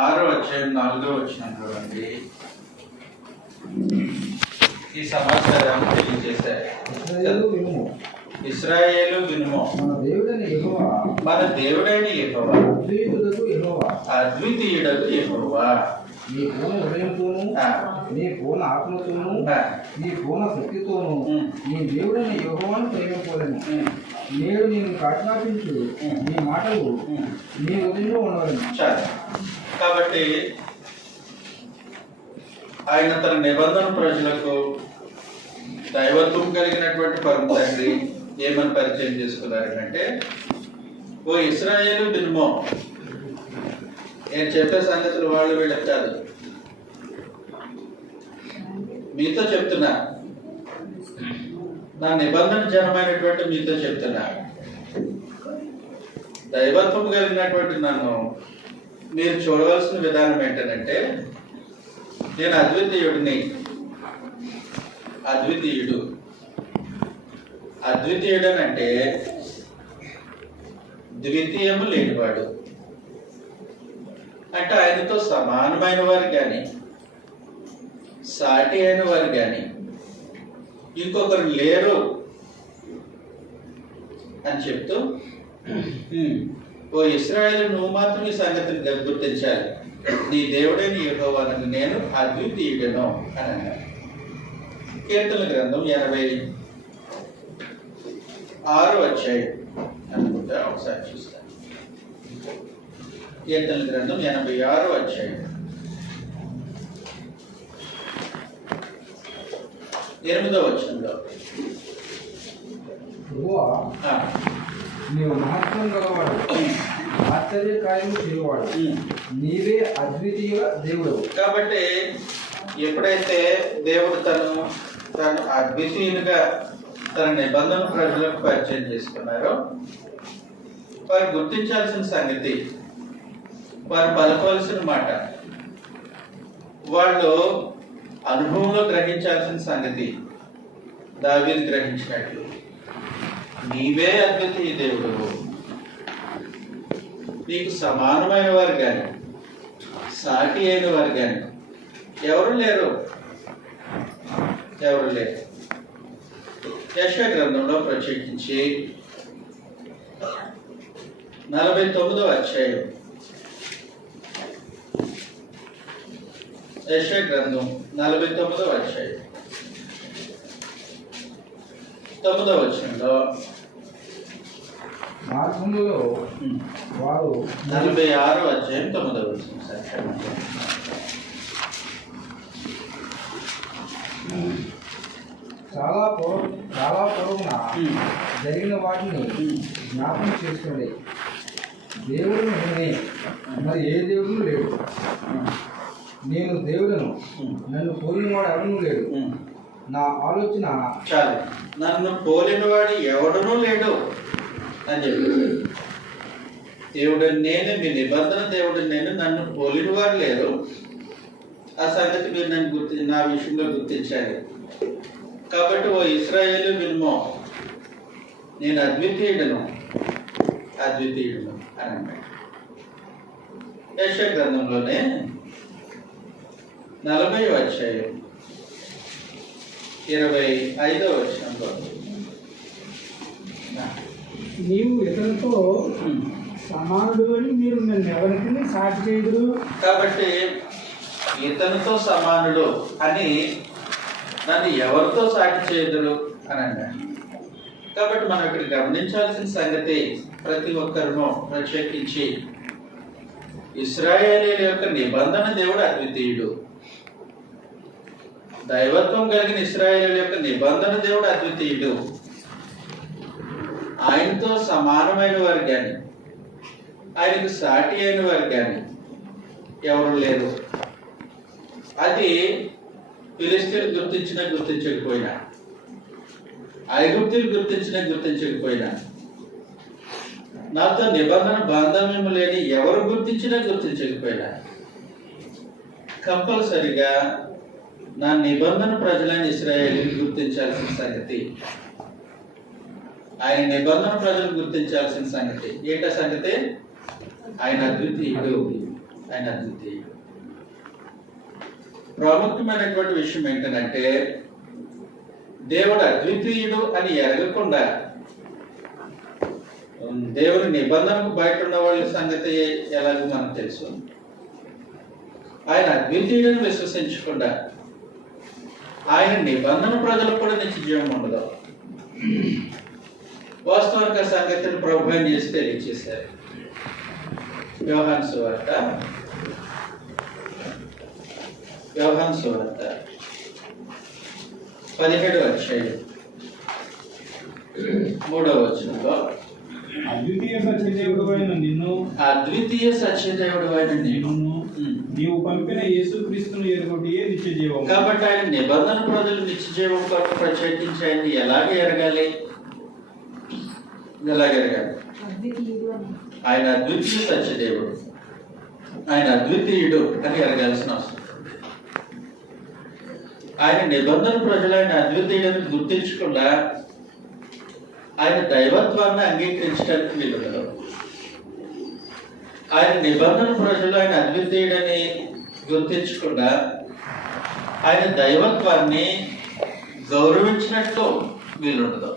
6వ అధ్యాయం 4వ వచనం చూడండి. ఈ సమాచారాన్ని తెలియజేశారు. ఇశ్రాయేలు వినుము, మన దేవుడైన యెహోవా అద్వితీయుడగు యెహోవా నీ పూర్ణ హృదయంతోను నీ పూర్ణ ఆత్మతోను నీ పూర్ణ శక్తితోను నీ దేవుడైన యెహోవాను ప్రేమింపవలెను. నేడు నేను ఆజ్ఞాపించు నీ మాటలు నీ హృదయంలో ఉండవలెను. కాబట్టి ఆయన తన నిబంధన ప్రజలకు దైవత్వం కలిగినటువంటి పరమ తండ్రి ఏమని పరిచయం చేసుకున్నారంటే, ఓ ఇశ్రాయేలు వినుము, నేను చెప్పే సంగతులు వాళ్ళు వీళ్ళకి కాదు, మీతో చెప్తున్నా, నా నిబంధన జనమైనటువంటి మీతో చెప్తున్నా. దైవత్వం కలిగినటువంటి నన్ను మీరు చూడవలసిన విధానం ఏంటంటే, నేను అద్వితీయుడిని. అద్వితీయుడు అద్వితీయుడనంటే ద్వితీయము లేనివాడు, అంటే ఆయనతో సమానమైన వారు కానీ సాటి అయిన వారు కానీ ఇంకొకరు లేరు అని చెప్తూ, ఓ ఇశ్రాయేలు, నువ్వు మాత్రం ఈ సంగతిని గుర్తించాలి, నీ దేవుడైన యెహోవాను నేను అద్వితీయుడను అని అన్నారు. కీర్తనల గ్రంథం 86వ అధ్యాయం అనుకుంటా, ఒకసారి చూస్తాను. కీర్తనల గ్రంథం 86వ అధ్యాయం 8వ వచనంలో, నీవు మహత్వం గలవాడు, ఆశ్చర్య కార్యము చేయవాడు, నీవే అద్వితీయ దేవుడు. కాబట్టి ఎప్పుడైతే దేవుడు తను అద్వితీయునిగా తన నిబంధన ప్రజలకు పరిచయం చేసుకున్నారో, వారు గుర్తించాల్సిన సంగతి, వారు పలకవలసిన మాట, వాళ్ళు అనుభవంలో గ్రహించాల్సిన సంగతి దావీదు గ్రహించినట్లు, నీవే అద్వితీయ దేవుడు, నీకు సమానమైన వారు కానీ సాటి అయిన వారు కానీ ఎవరు లేరు. యెషయా గ్రంథంలో ప్రత్యేకించి 49వ అధ్యాయం, యెషయా గ్రంథం 49వ అధ్యాయం 9వ వచనంలో, మార్గంలో వారు 46వ అధ్యాయం 9వ వచనం సార్. చాలా పొడవున జరిగిన వాటిని జ్ఞాపకం చేసుకోండి. దేవుడు నేనే, మరి ఏ దేవుడు లేడు. నేను దేవుడను, నన్ను పోలినవాడు ఎవడనూ లేడు. నా ఆలోచన చాలు, నన్ను పోలినవాడు ఎవడనూ లేడు అని చెప్పేసి, దేవుడు నేను, మీ నిబంధన దేవుడు నేను, నన్ను పోలినవాడు లేరు. ఆ సంగతి మీరు నన్ను నా విషయంలో గుర్తించాలి. కాబట్టి ఓ ఇశ్రాయేలు వినుము, నేను అద్వితీయుడను అని అన్నాడు. యెషయా గ్రంథంలోనే 40వ అధ్యాయం 25వ వచనంలో, నీవు ఇతరులతో సమానుడు అని మీరు నన్ను ఎవరికి సాటి చేయుదురు. కాబట్టి ఇతనితో సమానుడు అని నన్ను ఎవరితో సాటి చేయుదురు అని అన్నాడు. కాబట్టి మనం ఇక్కడ గమనించాల్సిన సంగతి, ప్రతి ఒక్కరును ప్రత్యేకించి ఇశ్రాయేలీయుల యొక్క నిబంధన దేవుడు అద్వితీయుడు. దైవత్వం కలిగిన ఇశ్రాయేలీయుల యొక్క నిబంధన దేవుడు అద్వితీయుడు. ఆయనతో సమానమైన వారు కానీ ఆయనకు సాటి అయిన వారు కానీ ఎవరు లేరు. అది ఫిలిష్తీయులు గుర్తించినా గుర్తించకపోయినా, ఐగుప్తీయులు గుర్తించకపోయినా, నాతో నిబంధన బాంధవ్యం లేని ఎవరు గుర్తించకపోయినా కంపల్సరిగా నా నిబంధన ప్రజలైన ఇశ్రాయేలీయులు గుర్తించాల్సిన సంగతి, ఆయన నిబంధన ప్రజలు గుర్తించాల్సిన సంగతి ఏంటా సంగతి? ఆయన అద్వితీయుడు. ఆయన అద్వితీయుడు. ప్రాముఖ్యమైనటువంటి విషయం ఏంటంటే దేవుడు అద్వితీయుడు అని ఎరగకుండా దేవుని నిబంధనకు బయట ఉన్న వాళ్ళ సంగతి ఎలాగో మనకు తెలుసు. ఆయన అద్వితీయుడిని విశ్వసించకుండా ఆయన నిబంధన ప్రజలకు కూడా నిత్య జీవం ఉండదు. వాస్తవానికి ఆ సంగతిని ప్రభు ఏం చేసి తెలియచేశారు. యోహాను సువార్త 17వ అధ్యాయం 3వ వచనంలో అద్వితీయ సత్యదేవుడైన నిన్ను నీవు పంపిన యేసుక్రీస్తును ఎరుగొట్టియే నిత్య జీవం. కాబట్టి ఆయన నిబంధన ప్రజలు నిత్య జీవం కొరకు ప్రత్యేకించి ఆయన ఎలాగ ఎరగాలి? ఆయన అద్వితీయ సత్యదేవుడు, ఆయన అద్వితీయుడు అని ఎరగాల్సిన అవసరం. ఆయన నిబంధన ప్రజలు ఆయన అద్వితీయుడని గుర్తించకుండా ఆయన దైవత్వాన్ని అంగీకరించడానికి వీలుండదు. ఆయన నిబంధన ప్రజలు ఆయన అద్వితీయుడని గుర్తించకుండా ఆయన దైవత్వాన్ని గౌరవించినట్లు వీలుండదు.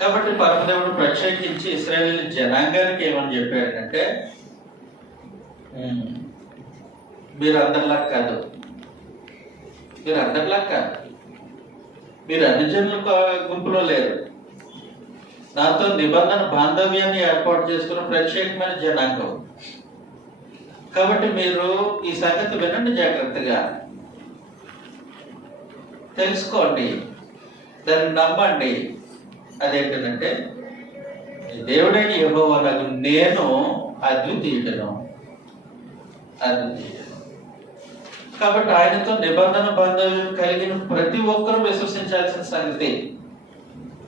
కాబట్టి పరమదేవుడు ప్రత్యేకించి ఇశ్రాయేలు జనాంగానికి ఏమని చెప్పారంటే, మీరు అందరిలా కాదు, మీరు అన్ని జనుల గుంపులో లేరు, నాతో నిబంధన బాంధవ్యాన్ని ఏర్పాటు చేసుకున్న ప్రత్యేకమైన జనాంగం. కాబట్టి మీరు ఈ సంగతి వినండి, జాగ్రత్తగా తెలుసుకోండి, దాన్ని నమ్మండి. అదేంటంటే దేవుడైన యెహోవానగు నేను అద్వితీయుడను. కాబట్టి ఆయనతో నిబంధన బాంధవ్యం కలిగిన ప్రతి ఒక్కరూ విశ్వసించాల్సిన సంగతి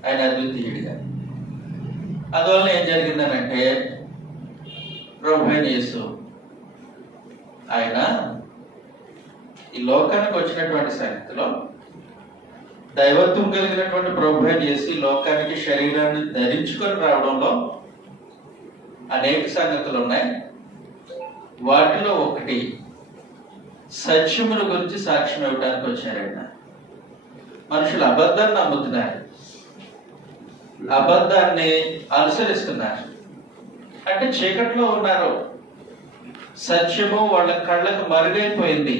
ఆయన అద్వితీయుడిగా. అందువల్ల ఏం జరిగిందనంటే ప్రభువైన యేసు ఆయన ఈ లోకానికి వచ్చినటువంటి సంగతిలో దైవత్వం కలిగినటువంటి ప్రభువైన యేసు ఈ లోకానికి శరీరాన్ని ధరించుకొని రావడంలో అనేక సంగతులు ఉన్నాయి. వాటిలో ఒకటి సత్యముల గురించి సాక్ష్యం ఇవ్వడానికి వచ్చారైనా. మనుషులు అబద్ధాన్ని నమ్ముతున్నారు, అబద్ధాన్ని అనుసరిస్తున్నారు, అంటే చీకట్లో ఉన్నారు. సత్యము వాళ్ళ కళ్ళకు మరుగైపోయింది.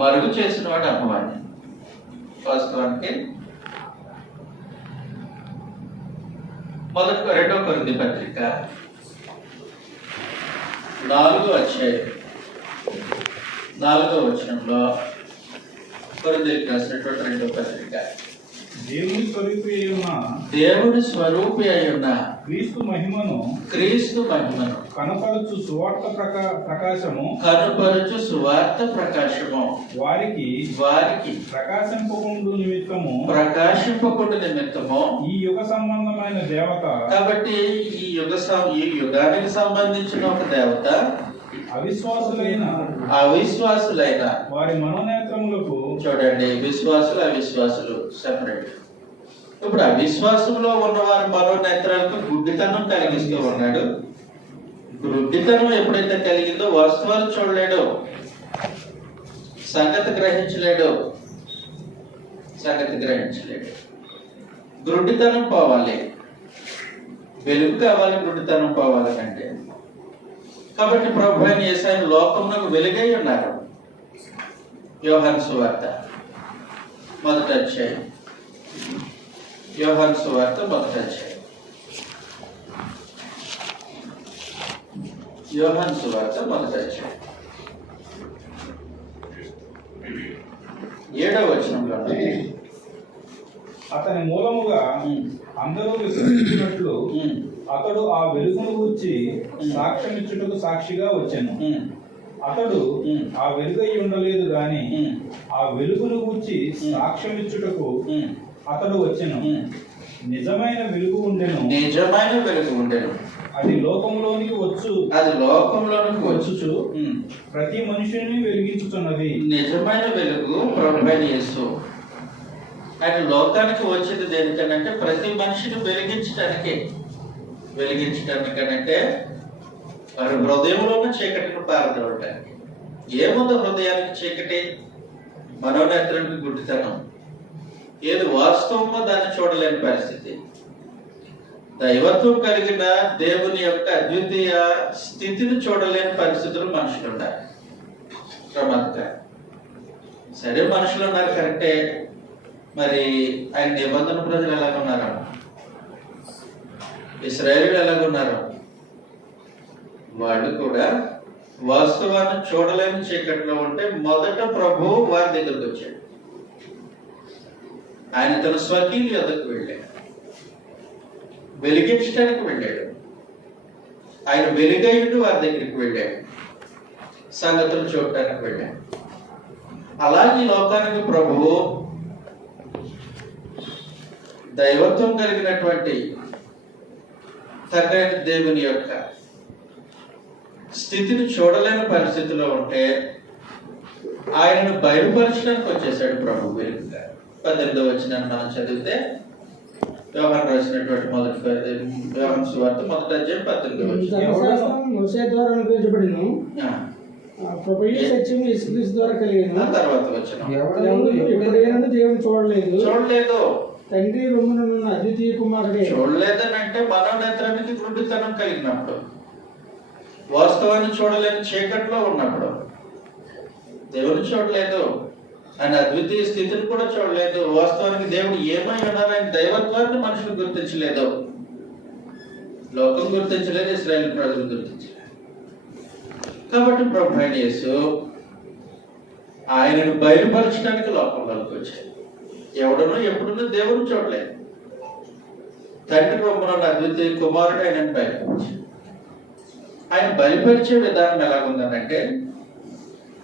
మరుగు చేసిన వాడు అపవాది. వాస్తవానికి 2 కొరింథీ పత్రిక 4వ అధ్యాయం 4వ వచనంలో కొరింథీయులకు రాసినటువంటి 2వ పత్రిక, దేవుని స్వరూపి అయి ఉన్న క్రీస్తు మహిమను కనపరచు సువార్త ప్రకాశము వారికి ప్రకాశింపకుండు నిమిత్తము ఈ యుగ సంబంధమైన దేవత. కాబట్టి ఈ యుగానికి సంబంధించిన ఒక దేవత అవిశ్వాసులైన వారి మనోనేత్రములకు. చూడండి, విశ్వాసులు అవిశ్వాసులు సెపరేట్. ఇప్పుడు అవిశ్వాసంలో ఉన్నవారి మనోనేత్రాలకు గుడ్డితనం కలిగిస్తూ ఉన్నాడు. గుడ్డితనం ఎప్పుడైతే కలిగిందో వాస్తవాలు చూడలేడు, సంగతి గ్రహించలేడు. గుడ్డితనం పోవాలి, వెలుగు కావాలి. గుడ్డితనం పోవాలి అంటే కాబట్టి ప్రభువైన యేసు లోకమునకు వెలుగై ఉన్నారు. యోహాను సువార్త 1వ అధ్యాయం. యోహాను సువార్త 1వ అధ్యాయం. యోహాను సువార్త 1వ అధ్యాయం 7వ వచనంలో అతని మూలముగా అందరూ విశ్వసించినట్లు అతడు ఆ వెలుగును గూర్చి సాక్ష్యం ఇచ్చుటకు సాక్షిగా వచ్చాను. అతడు ఆ వెలుగై ఉండలేదు గాని ఆ వెలుగును గూర్చి సాక్ష్యం ఇచ్చుటకు అతడు వచ్చెను. నిజమైన వెలుగు ఉండెను. అది లోకంలోనికి వచ్చుచు ప్రతి మనుషుని వెలిగించుతున్నది. నిజమైన వెలుగు ప్రభువైన యేసు. ఆయన లోకానికి వచ్చేది దేనికనంటే ప్రతి మనిషిని వెలిగించడానికంటే వారి హృదయంలో ఉన్న చీకటిని పారదోడటానికి. ఏముందో హృదయానికి చీకటి? మనోనేత్రానికి గుడ్డితనం. ఏది వాస్తవమో దాన్ని చూడలేని పరిస్థితి. దైవత్వం కలిగిన దేవుని యొక్క అద్వితీయ స్థితిని చూడలేని పరిస్థితులు మనుషులు ఉన్నారు. ప్రమాదకరం. సరే, మనుషులు ఉన్నారు కరెక్టే. మరి ఆయన నిబంధన ప్రజలు ఎలాగున్నారు? ఇశ్రాయేలీయులు ఎలాగున్నారు? వాళ్ళు కూడా వాస్తవాన్ని చూడలేని చీకట్లో ఉంటే మొదట ప్రభువు వారి దగ్గరకు వచ్చాడు. ఆయన తన స్వకీయుల యొద్దకు వెళ్ళాడు, వెలిగించడానికి వెళ్ళాడు. ఆయన వెలుగైండు వారి దగ్గరికి వెళ్ళాడు, సంగతులు చూడటానికి వెళ్ళాడు. అలాగే లోకానికి ప్రభువు దైవత్వం కలిగినటువంటి తండ్రి దేవుని యొక్క స్థితిని చూడలేని పరిస్థితిలో ఉంటే ఆయనను బయలుపరచడానికి వచ్చేసాడు ప్రభు వెలుగుగా. 18వ వచనాన్ని మనం చదివితే, యోహాను రాసినటువంటి యోహాను సువార్త 1వ అధ్యాయం 18వ వచనం. మోషే ద్వారా అనుగ్రహించబడిను, ప్రభువు సత్యం యేసుక్రీస్తు ద్వారా కలిగిన తర్వాత వచనం. ఎప్పుడైనా దేవుని చూడలేదు. తండ్రి రొమ్మునున్న అద్వితీయ కుమారుడే. చూడలేదని అంటే మనోనేత్రానికి గుడ్డితనం కలిగినప్పుడు, వాస్తవాన్ని చూడలేని చీకట్లో ఉన్నప్పుడు, దేవుని చూడలేదు, ఆయన అద్వితీయ స్థితిని కూడా చూడలేదు. వాస్తవానికి దేవుడు ఏమై ఉన్నారు, ఆయన దైవత్వాన్ని మనుషులు గుర్తించలేదు, లోకం గుర్తించలేదు, ఇశ్రాయేలు ప్రజలు గుర్తించలేదు. కాబట్టి ప్రభు అయిన యేసు ఆయనను బయలుపరచడానికి లోకంలోకి వచ్చాడు. ఎవడనో ఎప్పుడునో దేవుని చూడలేదు. తండ్రి రొమ్మునున్న అద్వితీయ కుమారుడు ఆయనను బయలుపరిచాడు. ఆయన బయలుపరిచే విధానం ఎలాగుందనంటే,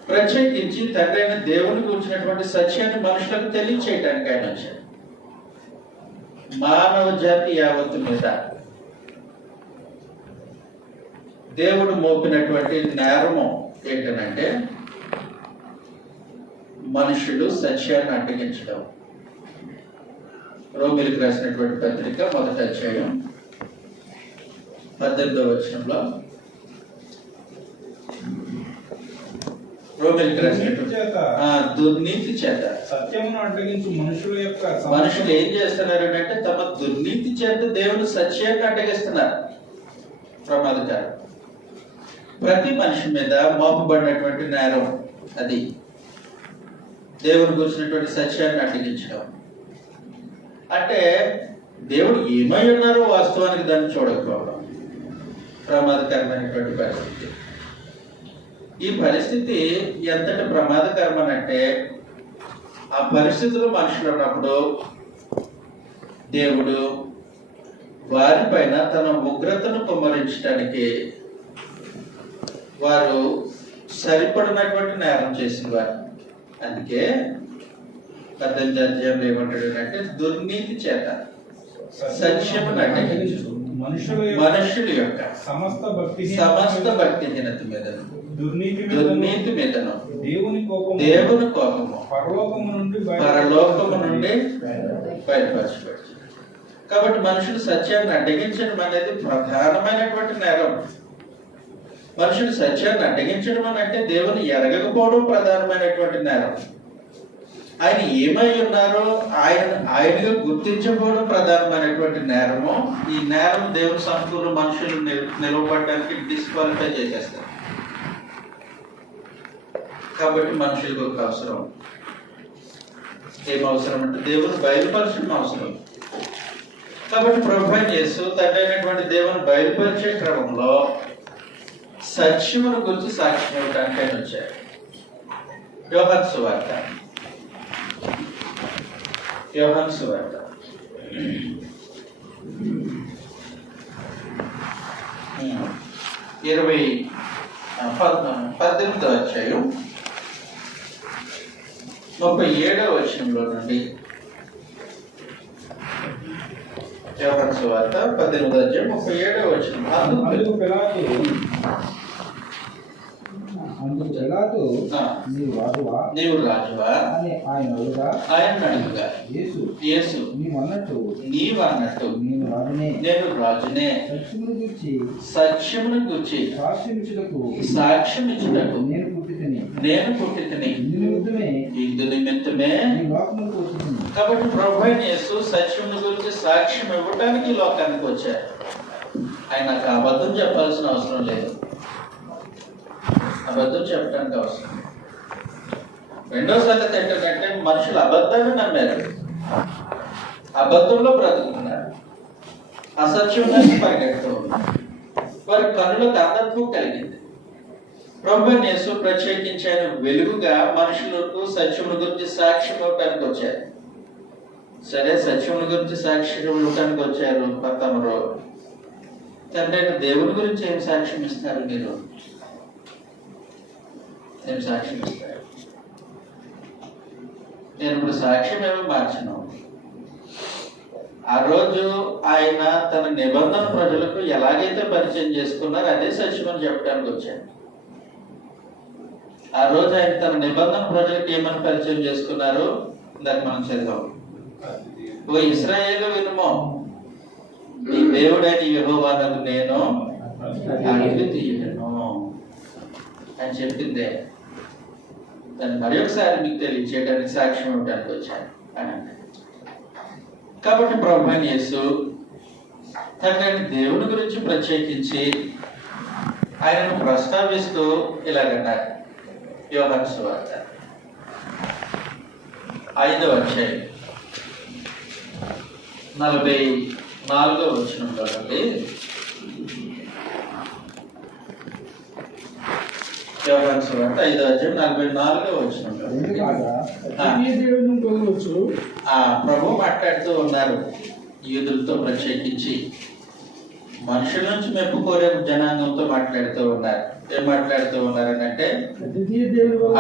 ప్రత్యేకించి తండ్రి అయిన దేవుని గురించినటువంటి సత్యాన్ని మనుషులకు తెలియచేయడానికి ఆయన వచ్చాడు. మానవ జాతి యావత్తు మీద దేవుడు మోపినటువంటి నేరము ఏంటనంటే, మనుషులు సత్యాన్ని అడ్డగించడం. రోమిలికి రాసినటువంటి పత్రిక 1వ అధ్యాయం 18వ వచనంలో, రోమిలికి రాసినటువంటి దుర్నీతి చేత సత్యమును అడ్డగించు మనుషులు ఏం చేస్తున్నారు అంటే, తమ దుర్నీతి చేత దేవుని సత్యాన్ని అడ్డగిస్తున్నారు. ప్రమాదకారం. ప్రతి మనిషి మీద మోపబడినటువంటి నేరం అది దేవుని గురించినటువంటి సత్యాన్ని అడ్డగించడం. అంటే దేవుడు ఏమై ఉన్నారో వాస్తవానికి దాన్ని చూడకపోవడం ప్రమాదకరమైనటువంటి పరిస్థితి. ఈ పరిస్థితి ఎంతటి ప్రమాదకరమనంటే, ఆ పరిస్థితులు మనుషులు ఉన్నప్పుడు దేవుడు వారిపైన తన ఉగ్రతను కుమ్మరించడానికి వారు సరిపడినటువంటి నేరం చేసిన వారు. అందుకే 18వ అధ్యాయంలో ఏమంటాడు అంటే, దుర్నీతి చేత సత్యమును అడ్డగించు మనుషుల యొక్క సమస్త భక్తిహీనత మీద దుర్నీతి మీదను దేవుని కోపము పరలోకము నుండి బయలుపరచబడి. కాబట్టి మనుషులు సత్యాన్ని అడ్డగించడం అనేది ప్రధానమైనటువంటి నేరం. మనుషులు సత్యాన్ని అడ్డగించడం అని అంటే దేవుని ఎరగకపోవడం ప్రధానమైనటువంటి నేరం. ఆయన ఏమై ఉన్నారో ఆయనగా గుర్తించకపోవడం ప్రధానమైనటువంటి నేరము. ఈ నేరం దేవుని సంపూర్ణ మనుషులు నిలవబడడానికి డిస్క్వాలిఫై చేసేస్తారు. కాబట్టి మనుషులకు ఒక అవసరం. ఏం అవసరం అంటే, దేవుని బయలుపరచడం అవసరం. కాబట్టి ప్రభు అయిన యేసు తండ్రి అయినటువంటి దేవుని బయలుపరిచే క్రమంలో సత్యమును గురించి సాక్ష్యం ఇవ్వడానికి ఆయన వచ్చాడు. యోహాను సువార్త 18వ అధ్యాయం 37వ వచనంలో నుండి. యోహాను సువార్త 18వ అధ్యాయం 37వ వచనం. అందుకు పిలాతు నీవు రాజువా అని ఆయన అడుగుగా యేసు నీవన్నట్టు నేను రాజునే సత్యమును గూర్చి సాక్ష్యమిచ్చుటకు నేను పుట్టితిని ఇందు నిమిత్తమే. కాబట్టి ప్రభువైన యేసు సత్యమును గురించి సాక్ష్యం ఇవ్వటానికి లోకానికి వచ్చారు. ఆయన నాకు అబద్ధం చెప్పాల్సిన అవసరం లేదు, అబద్ధం చెప్పడానికి అవసరం. రెండో సంగతి ఏంటంటే మనుషులు అబద్ధాన్ని నమ్మారు, అబద్ధంలో బ్రతుకుతున్నారు, అసత్యంగా పరిగెడుతూ ఉన్నారు. వారి కన్నులకు అంధత్వం కలిగింది. ప్రభువైన యేసు ప్రత్యేకించి ఆయన వెలుగుగా మనుషులకు సత్యముల గురించి సాక్ష్యం ఇవ్వడానికి వచ్చారు. సరే, సత్యముల గురించి సాక్ష్యం ఇవ్వడానికి వచ్చారు. తమరు తండ్రి దేవుని గురించి ఏం సాక్ష్యం ఇస్తారు? మీరు ఏం సాక్ష్యం ఇస్తారు? నేను ఇప్పుడు సాక్ష్యం ఏమో మార్చను. ఆ రోజు ఆయన తన నిబంధన ప్రజలకు ఎలాగైతే పరిచయం చేసుకున్నారో అదే సత్యం అని చెప్పడానికి వచ్చాను. ఆ రోజు ఆయన తన నిబంధన ప్రజలకు ఏమని పరిచయం చేసుకున్నారు దాన్ని మనం చదివాం. ఓ ఇశ్రాయేలు వినుమో, నీ దేవుడైన యెహోవానగు నేను అద్వితీయుడను అని చెప్పిందే. దాన్ని మరి ఒకసారి మీకు తెలియచేయడానికి సాక్ష్యం ఇవ్వడానికి వచ్చాను అని అంటే. కాబట్టి ప్రభువైన యేసు తండ్రి దేవుని గురించి ప్రత్యేకించి ఆయనను ప్రస్తావిస్తూ ఇలాగన్నారు. యోహాను సువార్త 5వ అధ్యాయం 44వ వచనంలో నుండి యోహాను సువార్త 5వ అధ్యాయం 44వ వచనంలో ప్రభు మాట్లాడుతూ ఉన్నారు యూదులతో, ప్రత్యేకించి మనుషుల నుంచి మెప్పు కోరే జనాంగంతో మాట్లాడుతూ ఉన్నారు. ఏం మాట్లాడుతూ ఉన్నారనంటే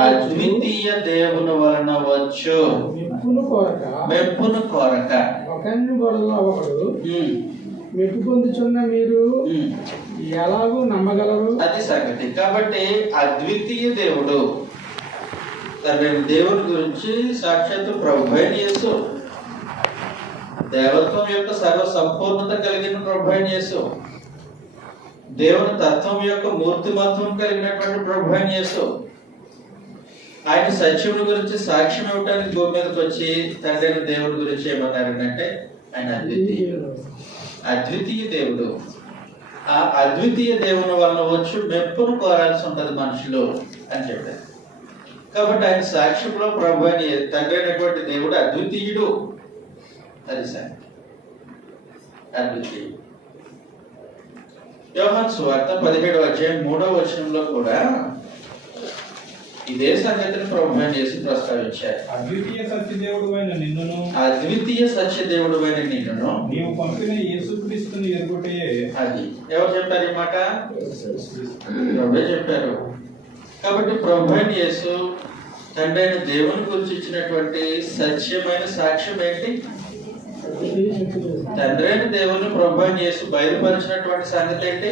అద్వితీయ దేవుని వలన వచ్చు మెప్పును కోరక మెప్పు పొందుచున్న మీరు ఎలాగూ నమ్మగలరు? అది సంగతి. కాబట్టి అద్వితీయ దేవుడు దేవుని గురించి సాక్షాత్తు ప్రభువైన యేసు, దేవత్వం యొక్క సర్వ సంపూర్ణత కలిగిన ప్రభువైన యేసు, దేవుని తత్వం యొక్క మూర్తిమత్వం కలిగినటువంటి ప్రభువైన యేసు, ఆయన సత్యముని గురించి సాక్ష్యం ఇవ్వడానికి భూమి మీదకి వచ్చి తండ్రి దేవుని గురించి ఏమన్నారంటే ఆయన అద్వితీయ దేవుడు. ఆ అద్వితీయ దేవుని వలన వచ్చి మెప్పును కోరాల్సి ఉంటుంది మనుషులు అని చెప్పారు. కాబట్టి ఆయన సాక్ష్యంలో ప్రభు అని తండ్రి అయినటువంటి దేవుడు అద్వితీయుడు. అది సార్ అద్వితీయుడు. యోహాను సువార్త 17వ అధ్యాయం 3వ వచనంలో కూడా ఇదే సంగతిని ప్రభు అని చేసి ప్రస్తావించారు. అద్వితీయ సత్యదేవుడైన నిన్నును నీవు పంపిన యేసుక్రీస్తుని ఎరుగుటయే. అది ఎవరు చెప్పారు ఈ మాట? ప్రభువే చెప్పారు. కాబట్టి ప్రభు అయిన యేసు తండ్రి అయిన దేవుని గురించి ఇచ్చినటువంటి సత్యమైన సాక్ష్యం ఏంటి? తండ్రి అయిన దేవుని ప్రభు అయిన యేసు బయలుపరిచినటువంటి సంగతి ఏంటి?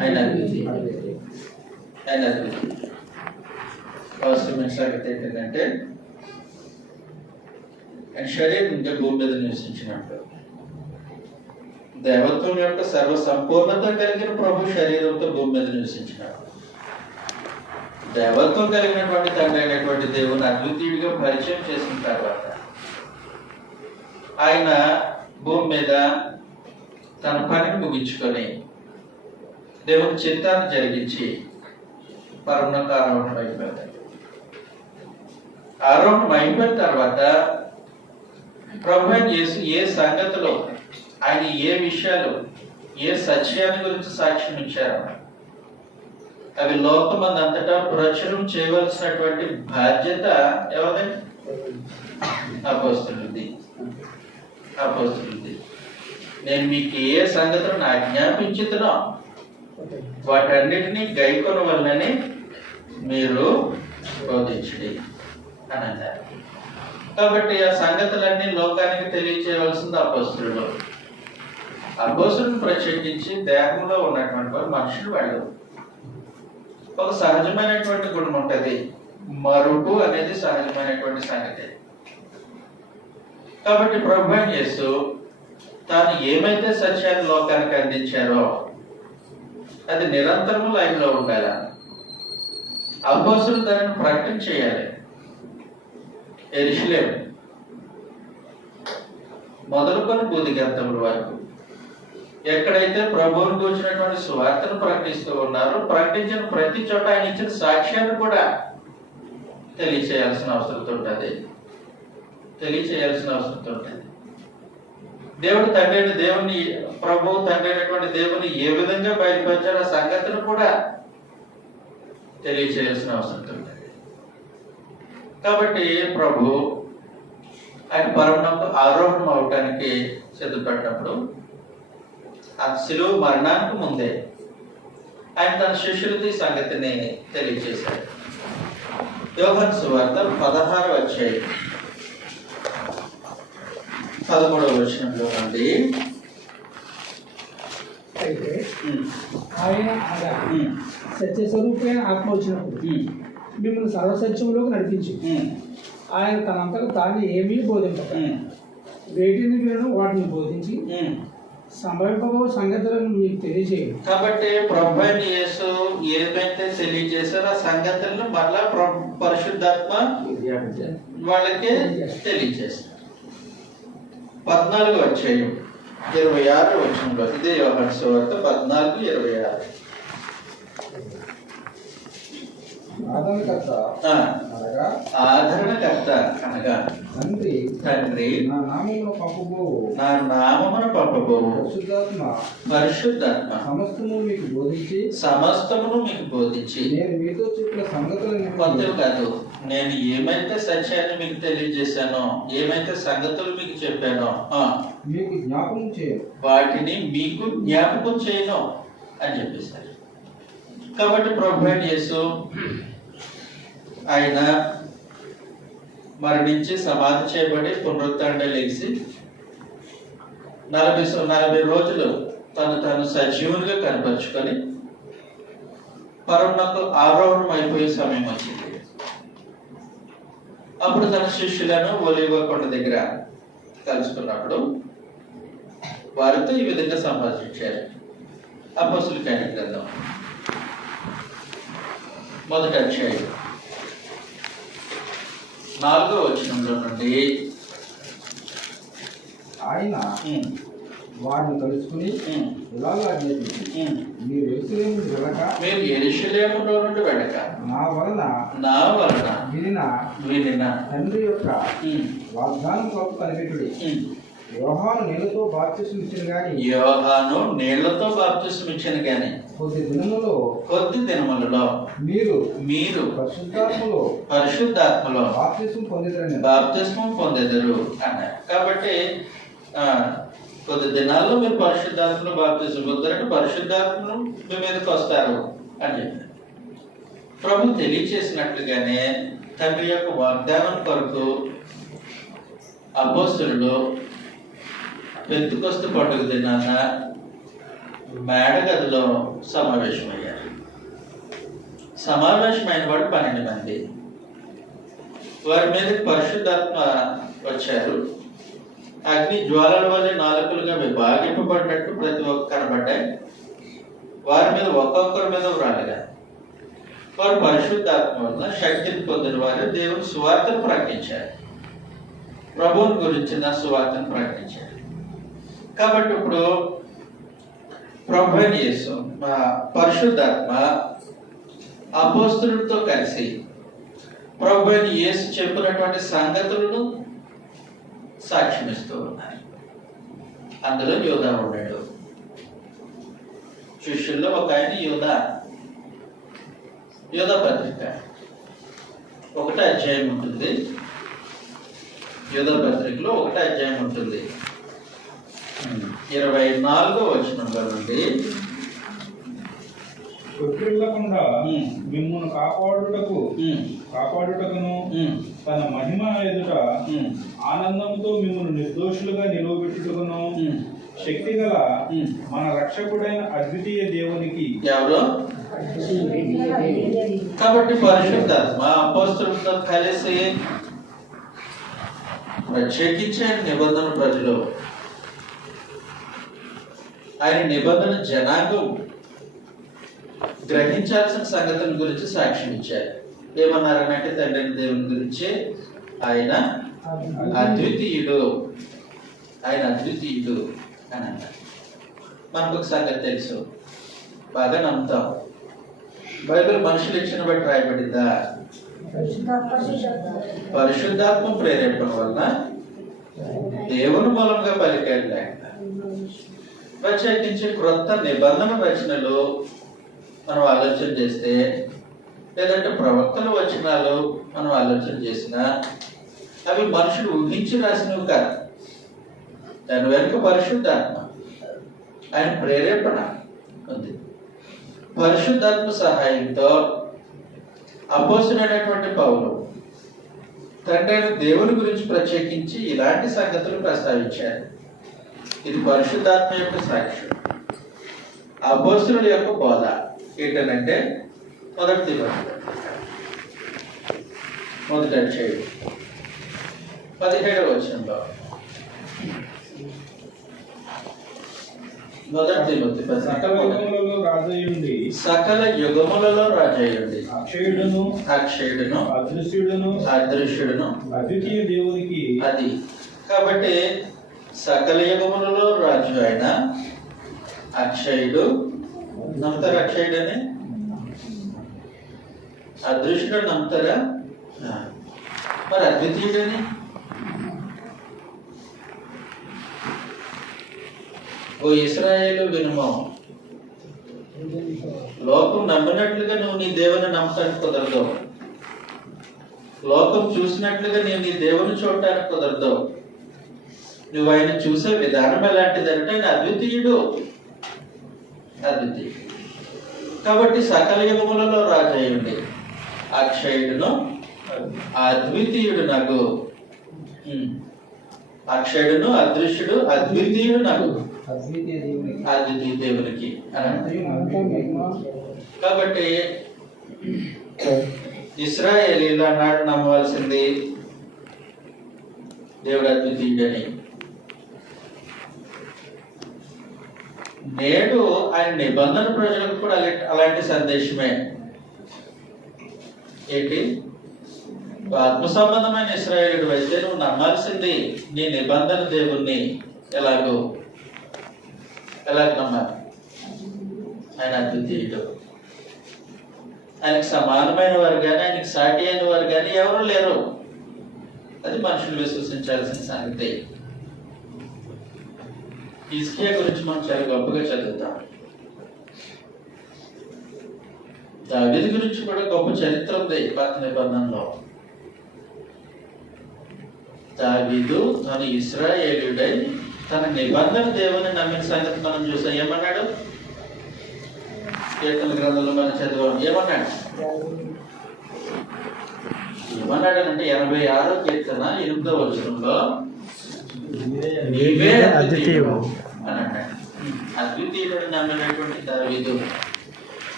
ఆయన అద్వితీయ. ఆయన అద్వితీయ. అవసరమైన సంగతి ఏంటంటే ఆయన శరీరంగా భూమి మీద నివసించినట్టు దేవత్వం యొక్క సర్వ సంపూర్ణత కలిగిన ప్రభు శరీరంతో భూమి మీద నివసించినాడు. దేవత్వం కలిగినటువంటి తండ్రి అయినటువంటి దేవుని అద్వితీయుడిగా పరిచయం చేసిన తర్వాత ఆయన భూమి మీద తన పనిని ముగించుకొని దేవుని చిత్తాన్ని జరిగించి పరమోన్నత ఆరోహణం అయిపోయాడు. ఆరోహణం అయిపోయిన తర్వాత ప్రభు అయిన యేసు ఏ సంగతిలో ఆయన ఏ విషయాలు ఏ సత్యాన్ని గురించి సాక్ష్యం ఇచ్చారో అవి లోకమంది అంతటా ప్రచురం చేయవలసినటువంటి బాధ్యత ఎవరిది? అపోస్తలుడిది. నేను మీకు ఏ సంగతులను ఆజ్ఞాపించుతున్నా వాటన్నిటినీ గైకొన వల్లనే మీరు బోధించండి అని అన్నారు. కాబట్టి ఆ సంగతులన్నీ లోకానికి తెలియచేయవలసింది అపోస్తలుడు. అపోస్తలుని ప్రత్యేకించి దేహంలో ఉన్నటువంటి వారు మనుషులు వాళ్ళు. ఒక సహజమైనటువంటి గుణం ఉంటుంది. మరుపు అనేది సహజమైనటువంటి సంగతి. కాబట్టి ప్రభువైన యేసు తాను ఏమైతే సత్యాన్ని లోకానికి అందించారో అది నిరంతరము లైవ్లో ఉండాలి. అపోస్తులు దానిని ప్రకటన చేయాలి. యెరూషలేము మొదలుకొని బూదిగంతముల వరకు ఎక్కడైతే ప్రభువును కూర్చున్నటువంటి సువార్తను ప్రకటిస్తూ ఉన్నారో ప్రకటించిన ప్రతి చోట ఆయన ఇచ్చిన సాక్ష్యాన్ని కూడా తెలియచేయాల్సిన అవసరం ఉంటుంది. దేవుడు తండ్రి దేవుని ప్రభువు తండ్రి అయినటువంటి దేవుని ఏ విధంగా బయలుపరిచారో ఆ సంగతిని కూడా తెలియచేయాల్సిన అవసరం ఉంటుంది. కాబట్టి ప్రభు ఆయన పరమకు ఆరోహణం అవటానికి సిద్ధపడినప్పుడు ఆ శిలువ మరణానికి ముందే ఆయన తన శిష్యులతో ఈ సంగతిని తెలియజేశాడు. యోహాను సువార్త 16వ అధ్యాయం 13వ వచనంలో ఉంది. అయితే ఆయన అనగా సత్యస్వరూపమైన ఆత్మ వచ్చినప్పుడు మిమ్మల్ని సర్వసత్యంలోకి నడిపించి ఆయన తనంతకు తాను ఏమీ బోధింపక వేటిని వినడం వాటిని బోధించి సంభవింపబో సంగతులను మీకు తెలియజేయదు. కాబట్టి ప్రభువైన యేసు ఏదైతే తెలియజేశారో ఆ సంగతులను మళ్ళా పరిశుద్ధాత్మ వాళ్ళకి తెలియజేస్తారు. 14వ అధ్యాయం 26వ వచనంలో ఇదే యోహాను సువార్త 14:26. ఆదరణకర్త అనగా తండ్రి నా నామమును పంపబోవు పరిశుద్ధాత్మ సమస్తమును మీకు బోధించి నేను మీతో చెప్పిన సంగతులను కొత్తవి కాదు, నేను ఏమైతే సత్యాన్ని మీకు తెలియజేశానో ఏమైతే సంగతులు మీకు చెప్పానో మీకు జ్ఞాపకం చేయను, వాటిని మీకు జ్ఞాపకం చేయను అని చెప్పేశారు. కాబట్టి ప్రభువైన యేసు ఆయన మరణించి సమాధి చేయబడి పునరుద్ధరణ లేచి 40 రోజులు తను సజీవునిగా కనపరుచుకొని పరమునకు ఆరోహణం అయిపోయే సమయం వచ్చింది. అప్పుడు తన శిష్యులను ఒలీవ కొండ దగ్గర కలుసుకున్నప్పుడు వారితో ఈ విధంగా సంభాషించారు. అపోస్తుల కార్య గ్రంథం 1వ అధ్యాయం 4వ వచనంలో నుండి ఆయన వారిని కలుసుకుని ఇలాగ ఆజ్ఞాపించి మీరు యెరూషలేములో నుండి వెళ్ళక నా వలన వినిన తండ్రి యొక్క వాగ్దానం కొరకు కనిపెట్టుడి. యోహాను నీళ్లతో బాప్తిస్మం ఇచ్చిన గాని కొద్ది దినములలో మీరు పరిశుద్ధాత్మలో బాప్తిస్మం పొందెదరు అన్నారు. కాబట్టి కొద్ది దినాల్లో మీరు పరిశుద్ధాత్మలో బాప్తిస్మం పొందారంటే పరిశుద్ధాత్మను మీ మీదకి వస్తారు అని చెప్పారు. ప్రభు తెలియచేసినట్లుగానే తండ్రి యొక్క వాగ్దానం కొరకు అపోస్తలులు పెంతెకొస్తు పండుగ దినాన మేడగదిలో సమావేశమయ్యారు. సమావేశమైన వాడు 12 మంది. వారి మీద పరిశుద్ధాత్మ వచ్చారు. అగ్ని జ్వాలల వల్ల నాలుకలుగా విభాగింపబడినట్టు ప్రతి ఒక్క కనబడ్డాయి. వారి మీద ఒక్కొక్కరి మీద రాలిగా వారు పరిశుద్ధాత్మ వల్ల శక్తిని పొందిన వారు దేవుని సువార్తను ప్రకటించారు. ప్రభువుని గురించిన సువార్తను ప్రకటించారు. కాబట్టి ఇప్పుడు ప్రభువైన యేసు పరిశుద్ధాత్మ అపోస్తలులతో కలిసి ప్రభువైన యేసు చెప్పినటువంటి సంగతులను సాక్ష్యమిస్తూ ఉన్నారు. అందులో యోధా ఉన్నాడు. శిష్యుల్లో ఒక ఆయన యోధా పత్రిక 1వ అధ్యాయం ఉంటుంది. యోధా పత్రికలో 1వ అధ్యాయం ఉంటుంది. 24వ వచనంలో నుండి తొట్టిల్లకుండా మిమ్మును కాపాడుటకును తన మహిమ ఎదుట ఆనందంతో మిమ్మల్ని నిర్దోషులుగా నిలవబెట్టుటకును శక్తిగల మన రక్షకుడైన అద్వితీయ దేవునికి ఎవరు కాబట్టి పరిశుద్ధాత్మ అపోస్తలులతో కలిసి ప్రత్యేకించే నిబంధన ప్రజలు ఆయన నిబంధన జనాంగం గ్రహించాల్సిన సంగతుల గురించి సాక్ష్యం ఇచ్చారు. ఏమన్నారనంటే తండ్రి దేవుని గురించి ఆయన అద్వితీయుడు, ఆయన అద్వితీయుడు అని అన్నారు. మనకు ఒక సంగతి తెలుసు, బాగా నమ్ముతాం. బైబిల్ మనుషులు ఇచ్చిన బట్టి రాయబడిందా? పరిశుద్ధాత్మ ప్రేరేపణ వలన దేవుని మూలంగా పలికాడు లేక ప్రత్యేకించి క్రొత్త నిబంధన రచనలు మనం ఆలోచన చేస్తే, లేదంటే ప్రవక్తల వచనాలు మనం ఆలోచన చేసినా అవి మనుషులు ఊహించి రాసినవి కాదు. దాని వెనుక పరిశుద్ధాత్మ ఆయన ప్రేరేపణ ఉంది. పరిశుద్ధాత్మ సహాయంతో అపోస్తలుడైనటువంటి పౌలు తండ్రి దేవుని గురించి ప్రత్యేకించి ఇలాంటి సంగతులు ప్రస్తావించారు. ఇది పరిశుద్ధాత్మ యొక్క సాక్ష్యం. అపోస్తలుల యొక్క బోధ ఏంటంటే మొదటి అధ్యాయం 17వ వచనంలో సకల యుగములలో రాజయుండి సకల యుగములలో రాజయుండి అక్షయుడును అదృశ్యుడును అద్వితీయ దేవునికి అది. కాబట్టి సకల యుగములలో రాజు ఆయన అక్షయుడు, నమ్ముతారా? అక్షయుడని అదృశ్యుడు నమ్ముతారా? మరి అద్వితీయుడని ఓ ఇశ్రాయేలు వినుమో, లోకం నమ్మినట్లుగా నువ్వు నీ దేవుని నమ్మటానికి కుదరదు. లోకం చూసినట్లుగా నీవు నీ దేవుని చూడటానికి కుదరదు. నువ్వు ఆయన చూసే విధానం ఎలాంటిదంటే ఆయన అద్వితీయుడు. కాబట్టి సకల యుగములలో రాజయ్యుండి అక్షయుడును అద్వితీయుడు నాకు, అక్షయుడును అదృశ్యుడు అద్వితీయుడు నాకు, అద్వితీయ దేవునికి అని. కాబట్టి ఇశ్రాయేలీలు అన్నాడు నమ్మవలసింది దేవుడు అద్వితీయుడని. నేడు ఆయన నిబంధన ప్రజలకు కూడా అలాంటి సందేశమే. ఏంటి? ఆత్మ సంబంధమైన ఇశ్రాయేలుడు అయితే నువ్వు నమ్మాల్సింది నీ నిబంధన దేవుణ్ణి. ఎలాగ నమ్మాలి? ఆయన అద్వితీయుడు. ఆయనకు సమానమైన వారు కానీ ఆయనకు సాటి అయిన వారు కానీ ఎవరు లేరు. అది మనుషులు విశ్వసించాల్సిన సంగతి. హిజ్కియా గురించి మనం చాలా గొప్పగా చదువుతాం. దావీదు గురించి కూడా గొప్ప చరిత్ర ఉంది పాత నిబంధనలో. దావీదు తన ఇశ్రాయేలుడై తన నిబంధన దేవుని నమ్మిన సంగతి మనం చూసాం. ఏమన్నాడు? కీర్తన గ్రంథంలో మనం చదివాం. ఏమన్నాడంటే 86వ కీర్తన 8వ వచనంలో నీవే అద్వితీయుడు అని అన్నాడు. అద్వితీయుడు నమ్మినటువంటి దావీదు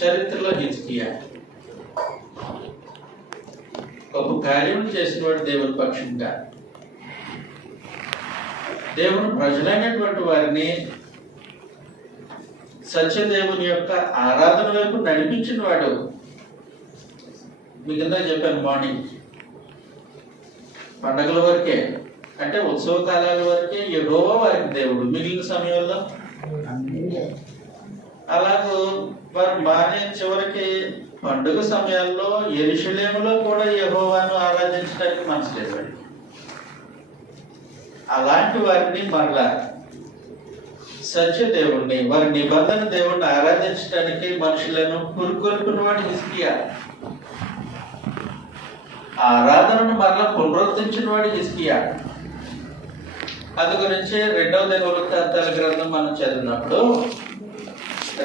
చరిత్రలో హిజ్కియా గొప్ప కార్యం చేసినవాడు దేవుని పక్షంగా. దేవుని ప్రజలైనటువంటి వారిని సత్యదేవుని యొక్క ఆరాధన వైపు నడిపించిన వాడు. మీకు ఇందాక చెప్పాను, మార్నింగ్ పండగల వరకే, అంటే ఉత్సవ కాలాల వరకే యెహోవా వారికి దేవుడు. మిగిలిన సమయంలో అలాగూ వారు బాగానే చివరికి పండుగ సమయాల్లో యెరూషలేములో కూడా యెహోవాను ఆరాధించడానికి మనసు లేదు. అలాంటి వారిని మరలా సత్యదేవుణ్ణి, వారి నిబంధన దేవుణ్ణి ఆరాధించడానికి మనుషులను పురుకొల్పినవాడు హిజ్కియా. ఆరాధనను మరలా పునరుద్ధరించిన వాడు హిజ్కియా. అది గురించి 2వ దినవృత్తాంతాల గ్రంథం మనం చదివినప్పుడు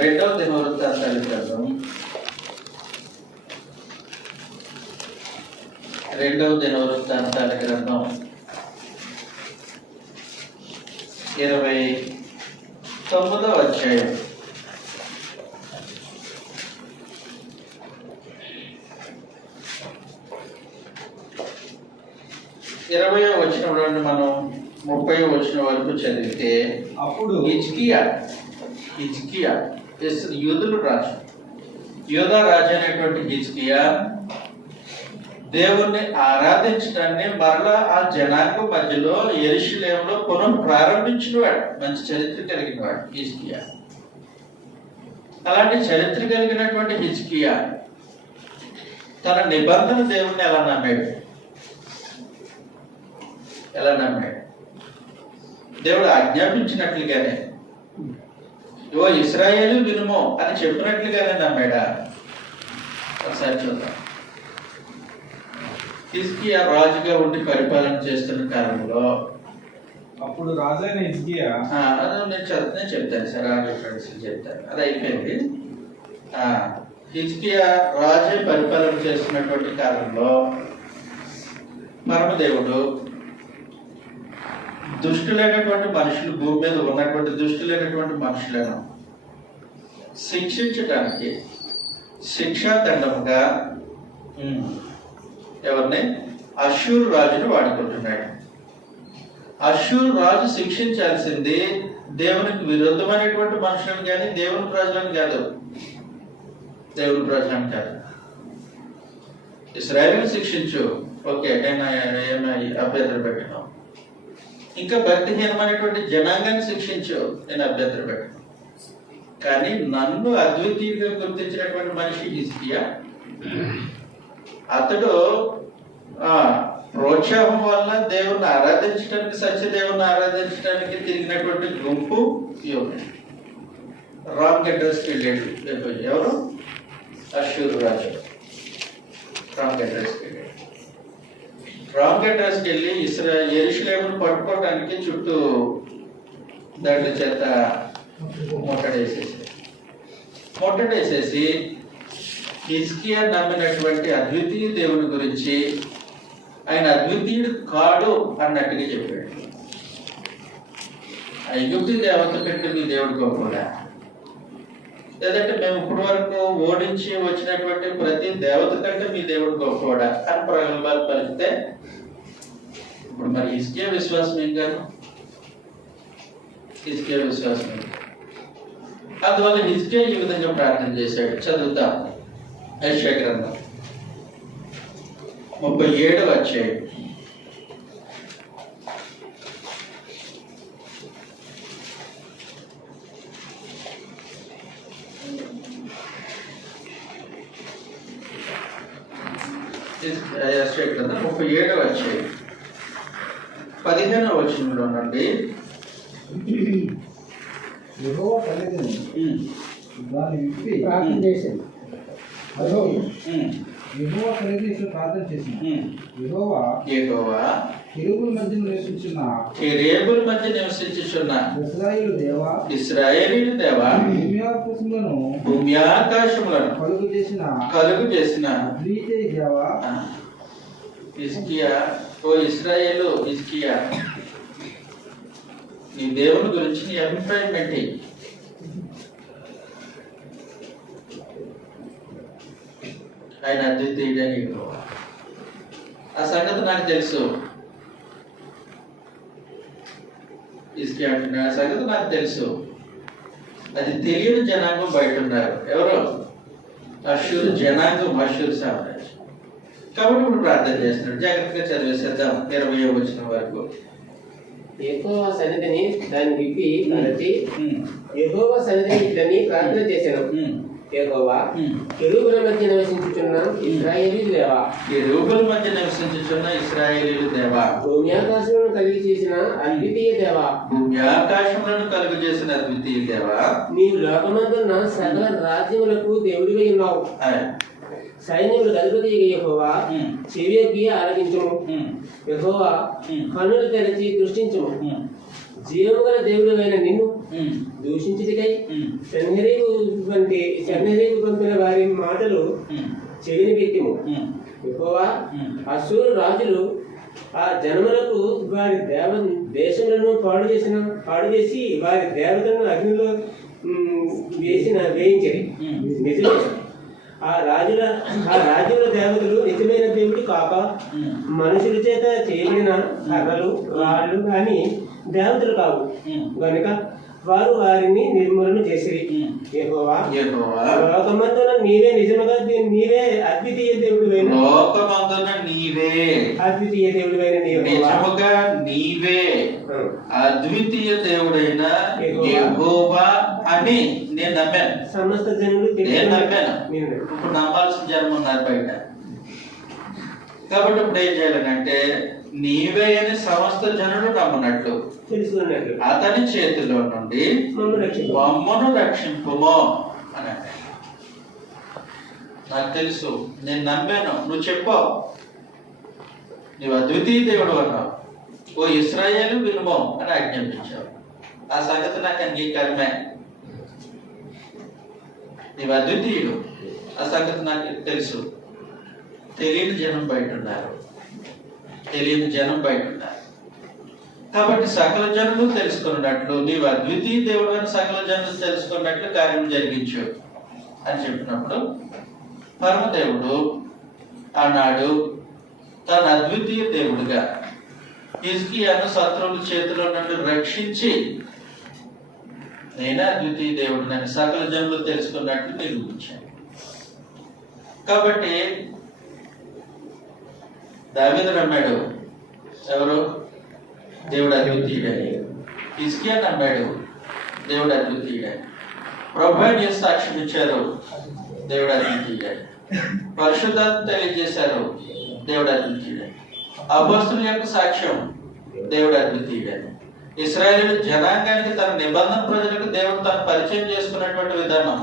2వ దినవృత్తాంతాల గ్రంథం 2వ దినవృత్తాంతాల గ్రంథం 29వ అధ్యాయం 20వ వచనం నుండి మనం 30వ వచనం వరకు చదివితే అప్పుడు హిజ్కియా యూదుల రాజు, యూదా రాజు అయినటువంటి హిజ్కియా దేవుణ్ణి ఆరాధించడాన్ని మరలా ఆ జనాంగం మధ్యలో యెరూషలేములో పునః ప్రారంభించినవాడు. మంచి చరిత్ర కలిగిన వాడు హిజ్కియా. అలాంటి చరిత్ర కలిగినటువంటి హిజ్కియా తన నిబంధన దేవుణ్ణి ఎలా నమ్మాడు? దేవుడు ఆజ్ఞాపించినట్లుగానే, ఓ ఇశ్రాయేలు వినుమో అని చెప్పినట్లుగానే నమ్మాడా? ఒకసారి చూద్దాం. హిజ్కియా రాజుగా ఉండి పరిపాలన చేస్తున్న కాలంలో అప్పుడు రాజైన హిజ్కియా నేను చెప్తాను సార్, చెప్తాను. అది అయిపోయింది. హిజ్కియా రాజు పరిపాలన చేస్తున్నటువంటి కాలంలో పరమదేవుడు దుష్టులైనటువంటి మనుషులు, భూమి మీద ఉన్నటువంటి దుష్టులైనటువంటి మనుషులను శిక్షించడానికి శిక్షాదండముగా ఎవరిని? అష్షూరు రాజును వాడుకుంటున్నాడు. అష్షూరు రాజు శిక్షించాల్సింది దేవునికి విరుద్ధమైనటువంటి మనుషులను కానీ దేవుని ప్రజలను కాదు. ఇశ్రాయేలును శిక్షించు, ఓకే, నేను ఏమీ అభ్యంతరం పెట్టను. ఇంకా భక్తిహీనమైనటువంటి జనాంగాన్ని శిక్షించు, నేను అభ్యంతరం పెట్టను. కానీ నన్ను అద్వితీయంగా గుర్తించినటువంటి మనిషి హిజ్కియా, అతడు ప్రోత్సాహం వల్ల దేవుణ్ణి ఆరాధించడానికి, సత్యదేవుని ఆరాధించడానికి తిరిగినటువంటి గుంపు రాంగ్ అడ్రస్కి వెళ్ళాడు. ఎవరు? అష్షూరు రాజు రాంగ్ అడ్రస్కి వెళ్ళాడు. రాంగ్ అడ్రస్కి వెళ్ళి యెరూషలేమును పట్టుకోవడానికి చుట్టూ దాంట్ల చేత ముట్టడేసేసి హిజ్కియా నమ్మినటువంటి అద్వితీయ దేవుని గురించి ఆయన అద్వితీయుడు కాడు అన్నట్టుగా చెప్పాడు. ఐగుప్తు దేవత కంటే మీ దేవుడు గొప్పగా, లేదంటే మేము ఇప్పటి వరకు ఓడించి వచ్చినటువంటి ప్రతి దేవత కంటే మీ దేవుడు గొప్పవాడా అని ప్రగల్భాలు పలికితే, ఇప్పుడు మరి హిజ్కియా విశ్వాసం ఏం కాదు? అందువల్ల హిజ్కియా ఈ విధంగా ప్రార్థన చేశాడు. చదువుతాం. యెషయా గ్రంథం 37వ అధ్యాయం. యెషయా గ్రంథం 37వ అధ్యాయం 15వ వచనంలో నుండి యెహోవా సన్నిధిని దాన్ని విప్పి ప్రార్థన చేసింది. యెహోవా సన్నిధిని ప్రార్థన చేసింది. యెహోవా కెరూబుల మధ్య నివసించున్న ఇశ్రాయేలీయుల దేవా భూమి ఆకాశములను కలుగు చేసిన అద్వితీయ దేవా. హిజ్కియా, ఓ ఇశ్రాయేలు హిజ్కియా, నీ దేవుని గురించి నీ అభిప్రాయం ఏంటి? ఆయన అద్వితీయుడని ఆ సంగతి నాకు తెలుసు. హిజ్కియా అంటున్నాడు, ఆ సంగతి నాకు తెలుసు. అది తెలియని జనాంగం బయట ఉన్నారు. ఎవరు? అష్షూరు జనాంగం, అష్షూరు సామ్రాజ్యం. కాబట్టి ఇప్పుడు ప్రార్థన చేస్తున్నాడు. జాగ్రత్తగా చదివేసేద్దాం 20వ వచనం వరకు. యెహోవా సన్నిధిని దాన్ని విప్పి కలచి యెహోవా సన్నిధిని ఇట్లని ప్రార్థన చేశాను. యెహోవా కెరూబుల మధ్య నివసించుచున్న ఇశ్రాయేలీయుల దేవా, భూమి ఆకాశములను కలుగు చేసిన అద్వితీయ దేవా, నీవు లోకమందున్న సకల రాజ్యములకు దేవుడివై ఉన్నావు. సైన్యములకు అధిపతి యెహోవా, చెవియొగ్గి ఆలకించుము. యెహోవా కన్నులు తెరచి దృష్టించుము. జీవము గల దేవుడైన నిన్ను దూషించుటకై సన్హెరీబు పంపిన వారి మాటలు చెవిని పెట్టిము. యెహోవా, అష్షూరు రాజులు ఆ జనములకు వారి దేశములను పాడు చేసి వారి దేవతలను అగ్నిలో వేయించరి. నిజమే, ఆ రాజ్యుల దేవతలు నిజమైన దేవుడు కాక మనుషుల చేత చేయబడిన కర్రలు రాళ్ళు కానీ దేవతలు కావు కనుక వారు వారిని నిర్మూలన చేసిరి. యెహోవా లోకమందున నీవే నిజముగా నీవే అద్వితీయ దేవుడివైన అద్వితీయ దేవుడివైన నిజముగా నీవే అద్వితీయ దేవుడైన యెహోవా అని నేను నమ్మాను. సమస్త జనులు నేను నమ్మాను. ఇప్పుడు నమ్మాల్సిన జనం ఉన్నారు బయట. కాబట్టి ఇప్పుడు ఏం చేయాలంటే నీవే అని సమస్త జనులు నమ్మునట్లు తెలుసుకున్నట్లు అతని చేతిలో నుండి మమ్మను రక్షింపుమో అని. నాకు తెలుసు, నేను నమ్మాను, నువ్వు చెప్పావు, నీవు అద్వితీయ దేవుడు అన్నావు, ఓ ఇశ్రాయేలు వినుమో అని ఆజ్ఞాపించావు. ఆ సంగతి నాకు అంగీకారమే. నీవు అద్వితీయుడు, ఆ సంగతి నాకు తెలుసు. తెలియని జనం బయట ఉన్నారు, తెలియని జనం బయట ఉన్నారు. కాబట్టి సకల జనులు తెలుసుకున్నట్లు నీవు అద్వితీయ దేవుడు అని సకల జనులు తెలుసుకున్నట్లు కార్యం జరిగించు అని చెప్పినప్పుడు పరమదేవుడు ఆనాడు తన అద్వితీయ దేవుడుగా హిజ్కియాను శత్రువుల చేతిలో నుండి రక్షించి నేనే అద్వితీయ దేవుడు అని సకల జనులు తెలుసుకున్నట్లు నిరూపించాను. కాబట్టి దావీదు నమ్మాడు, ఎవరు? దేవుడు అద్వితీయుడని. హిజ్కియా నమ్మాడు, దేవుడు అద్వితీయుడని. ప్రభువుని సాక్ష్యం ఇచ్చారు, దేవుడు అద్వితీయుడని. పరిశుద్ధాత్మ తెలియజేశారు, దేవుడు అద్వితీయుడని. అపోస్తలుల యొక్క సాక్ష్యం, దేవుడు అద్వితీయుడని. ఇశ్రాయేలు జనాంగానికి తన నిబంధన ప్రజలకు దేవుడు తను పరిచయం చేసుకున్నటువంటి విధానం,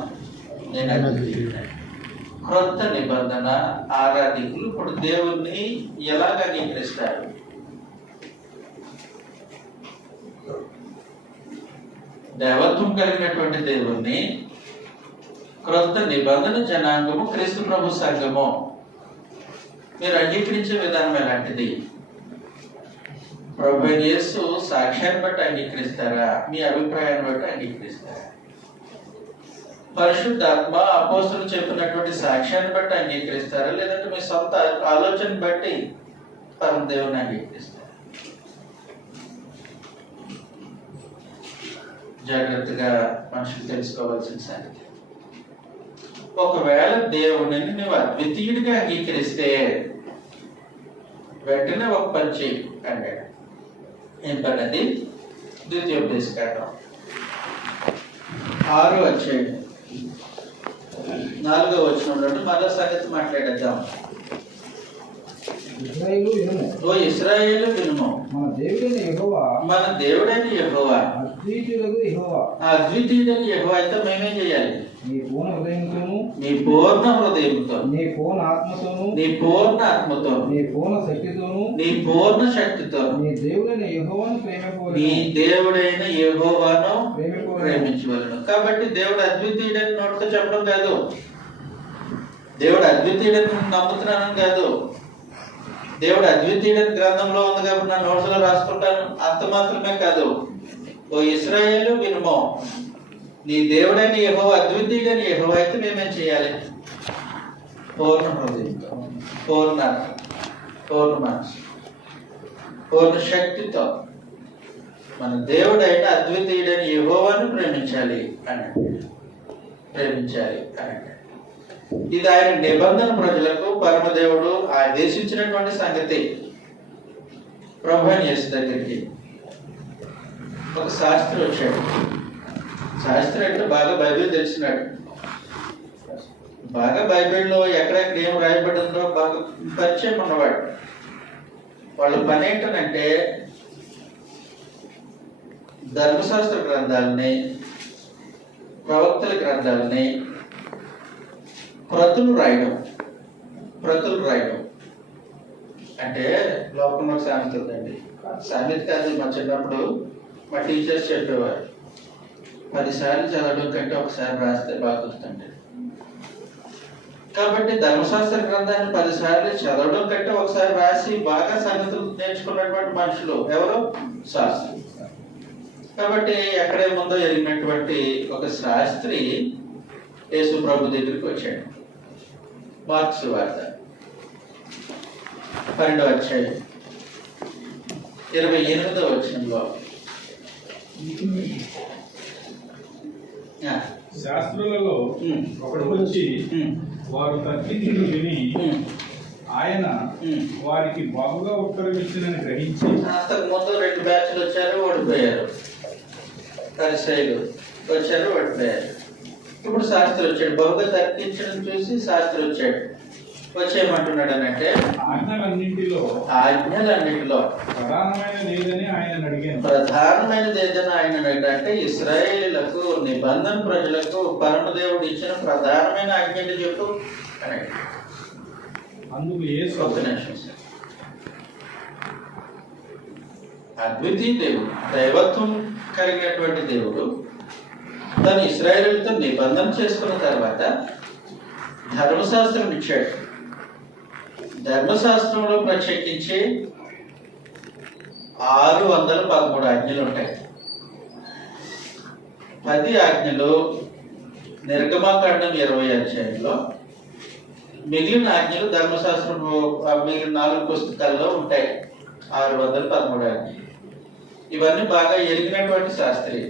నేను అద్వితీయుడని. క్రొత్త నిబంధన ఆరాధికులు ఇప్పుడు దేవుణ్ణి ఎలాగ అంగీకరిస్తారు? దేవత్వం కలిగినటువంటి దేవుణ్ణి క్రొత్త నిబంధన జనాంగము క్రీస్తు ప్రభు సంఘము మీరు అంగీకరించే విధానం ఎలాంటిది? ప్రభు యేసు సాక్ష్యాన్ని బట్టి అంగీకరిస్తారా? మీ అభిప్రాయాన్ని బట్టి అంగీకరిస్తారా? పరిశుద్ధాత్మ అపోస్తలులు చెప్పినటువంటి సాక్ష్యాన్ని బట్టి అంగీకరిస్తారా, లేదంటే మీ సొంత ఆలోచన బట్టి పరమదేవుని అంగీకరిస్తారా? జాగ్రత్తగా మనుషులు తెలుసుకోవాల్సిన సంగతి. ఒకవేళ దేవుని నువ్వు అద్వితీయుడిగా అంగీకరిస్తే వెంటనే ఒక పని చేయి అన్నాడు. ఏం పని అది? ద్వితీయోపదేశకాండం 6వ అధ్యాయం 4వ వచనంలో మరో సంగతి మాట్లాడేద్దాం. ఇశ్రాయేలు వినుము, ఓ ఇశ్రాయేలు వినుము, మన దేవుడైన యెహోవా, మన దేవుడైన యెహోవా, అద్వితీయుడగు యెహోవా, అద్వితీయుడైన యెహోవా అయితే మేమేం చేయాలి? నీ పూర్ణ హృదయంతోను, నీ పూర్ణ హృదయంతో, నీ పూర్ణ ఆత్మతోను, నీ పూర్ణ ఆత్మతో, నీ పూర్ణ శక్తితోను, నీ పూర్ణ శక్తితో నీ దేవుడైన యెహోవాను నీ ప్రేమింపవలెను. దేవుడైన యెహోవాను ప్రేమించవలెను. కాబట్టి దేవుడు అద్వితీయుడని నోటితో చెప్పడం కాదు, దేవుడు అద్వితీయుడని నమ్ముతున్నాను కాదు, దేవుడు అద్వితీయుడని గ్రంథంలో ఉంది కాబట్టి నా నోట్స్లో రాసుకుంటాను అంత మాత్రమే కాదు. ఓ ఇశ్రాయేలు వినుమో, నీ దేవుడైన యెహోవా అద్వితీయుడని యెహోవా అయితే మేమేం చేయాలి? పూర్ణ హృదయంతో, పూర్ణ పూర్ణ మనసు, పూర్ణ శక్తితో మన దేవుడైన అద్వితీయుడైన యెహోవాను ప్రేమించాలి అని ప్రేమించాలి అని. ఇది ఆయన నిబంధన ప్రజలకు పరమదేవుడు ఆదేశించినటువంటి సంగతి. ప్రభువుని యేసు దగ్గరికి ఒక శాస్త్రి వచ్చాడు. శాస్త్రి అంటే బాగా బైబిల్ తెలిసినాడు, బాగా బైబిల్లో ఎక్కడెక్కడ ఏం రాయబడిందో బాగా పరిచయం ఉన్నవాడు. వాళ్ళ పని ఏంటనంటే ధర్మశాస్త్ర గ్రంథాలని, ప్రవక్తల గ్రంథాలని ప్రతులు రాయడం అంటే లోకంలో సామెత ఉందండి. సామెత కాదు, మా చిన్నప్పుడు మా టీచర్స్ చెప్పేవారు, 10 సార్లు చదవడం కంటే ఒకసారి రాస్తే బాగా గుర్తుండేది. కాబట్టి ధర్మశాస్త్ర గ్రంథాన్ని 10 సార్లు చదవడం కంటే ఒకసారి రాసి బాగా సంగతులు నేర్చుకున్నటువంటి మనుషులు ఎవరు? శాస్త్రి. కాబట్టి ఎక్కడేముందో ఎరిగినటువంటి ఒక శాస్త్రి యేసు ప్రభు దగ్గరికి వచ్చాడు. మార్క్స్ వార్త 12వ అధ్యాయం 28వ వచనంలో శాస్త్రులలో ఒకడు వచ్చి వారు తర్కించులు విని ఆయన వారికి బాగుగా ఉత్తరం ఇచ్చినని గ్రహించి, అంతకు ముందు 2 బ్యాచ్లు వచ్చారు, ఓడిపోయారు. పరిసయ్యులు వచ్చారు, ఓడిపోయారు. ఇప్పుడు శాస్త్రి వచ్చాడు. బహుగా తర్కించడం చూసి శాస్త్రి వచ్చాడు. వచ్చేయమంటున్నాడు అనంటే ఆజ్ఞలన్నింటిలో ప్రధానమైనది ఏదని ఆయన అడిగాడు. అంటే ఇశ్రాయేలులకు, నిబంధన ప్రజలకు పరమదేవుడు ఇచ్చిన ప్రధానమైన ఆజ్ఞలు చెప్పు అని. అందుకు యేసు, ఒక నిమిషం సార్. అద్వితీయ దేవుడు, దైవత్వం కలిగినటువంటి దేవుడు తను ఇశ్రాయేలుతో నిబంధన చేసుకున్న తర్వాత ధర్మశాస్త్రం ఇచ్చాడు. ధర్మశాస్త్రంలో ప్రత్యేకించి 613 ఆజ్ఞలు ఉంటాయి. 10 ఆజ్ఞలు నిర్గమకాండం 20వ అధ్యాయంలో, మిగిలిన ఆజ్ఞలు ధర్మశాస్త్రం మిగిలిన 4 పుస్తకాల్లో ఉంటాయి. 613 ఆజ్ఞలు. ఇవన్నీ బాగా ఎరిగినటువంటి శాస్త్రి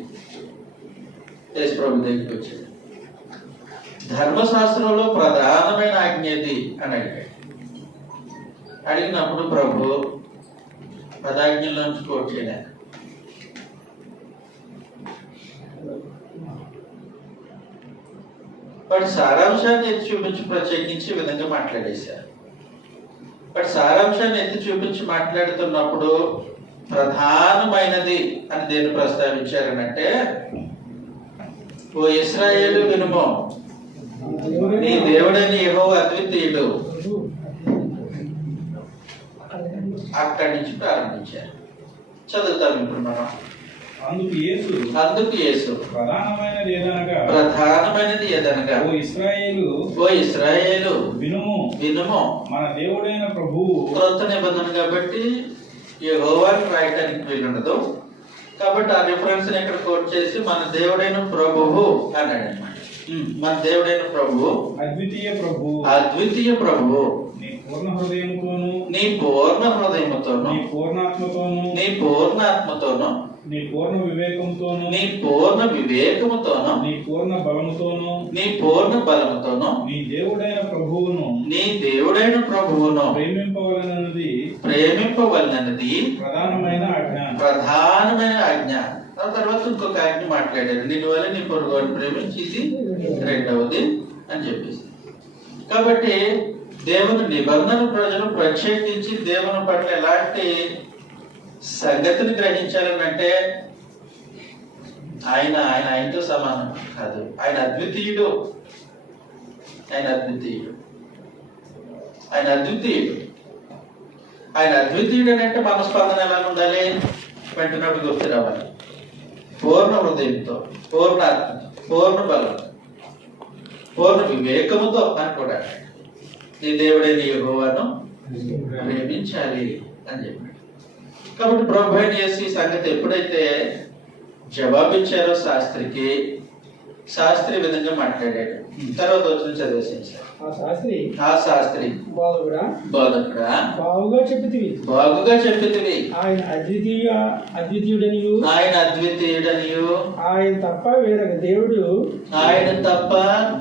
యేసుప్రభు దగ్గరికి వచ్చాడు. ధర్మశాస్త్రంలో ప్రధానమైన ఆజ్ఞ ఏది అని అడిగాడు. అడిగినప్పుడు ప్రభు 10 ఆజ్ఞల్లోంచి కోట్ చేయలేక, వాటి సారాంశాన్ని ఎత్తి చూపించి ప్రత్యేకించి ఈ విధంగా మాట్లాడేశారు. వాటి సారాంశాన్ని ఎత్తి చూపించి మాట్లాడుతున్నప్పుడు ప్రధానమైనది అని దేన్ని ప్రస్తావించారనంటే, ఓ ఇశ్రాయేలు వినుము, నీ దేవుడైన యెహోవా అద్వితీయుడు. అక్కడి నుంచి ప్రారంభించారు. చదువుతాం ఇప్పుడు మనం. అందుకు యేసు ప్రధానమైనది ఏదనగా ఓ ఇశ్రాయేలు వినుము, మన దేవుడైన ప్రభువు. క్రొత్త నిబంధన కాబట్టి యెహోవాని రాయటానికి వీలుండదు. కాబట్టి ఆ రిఫరెన్స్ ఎక్కడ కోట్ చేసి మన దేవుడైన ప్రభువు అన్నాడు అనమాట. మన దేవుడైన ప్రభువు అద్వితీయ ప్రభువు, నీ పూర్ణ హృదయముతోను, నీ పూర్ణ హృదయముతోను, నీ పూర్ణాత్మతోను, నీ పూర్ణాత్మతోను, నీ పూర్ణ వివేకముతోను, నీ పూర్ణ వివేకముతోను, నీ పూర్ణ బలముతోను, నీ పూర్ణ బలముతోను, నీ దేవుడైన ప్రభువును ప్రేమింపవలనది ప్రధానమైన ఆజ్ఞ. ఆ తర్వాత ఇంకొక ఆజ్ఞ మాట్లాడారు, నిన్ను వల్ల నీ పొరుగువాడిని ప్రేమించేది రెండవది అని చెప్పేసి. కాబట్టి దేవుని నిబంధన ప్రజలు ప్రత్యేకించి దేవుని పట్ల ఎలాంటి సంగతిని గ్రహించాలనంటే, ఆయనతో సమానం కాదు, ఆయన అద్వితీయుడు. ఆయన అద్వితీయుడు అంటే మన స్పందన ఎలా ఉండాలి? వెంటనే గుర్తు రావాలి. పూర్ణ హృదయంతో, పూర్ణ ఆత్మతో, పూర్ణ బలంతో, పూర్ణ వివేకముతో అని కూడా నీ దేవుడైన యెహోవాను ప్రేమించాలి అని చెప్పాడు. కాబట్టి ప్రభు యేసు ఈ సంగతి ఎప్పుడైతే జవాబిచ్చారో శాస్త్రి విధంగా మాట్లాడాడు. తర్వాత వచ్చిన చదివేసాను సార్. ఆ శాస్త్రి బోధకుడా బాగుగా చెప్పితివి, ఆయన అద్వితీయుడనియు, ఆయన తప్ప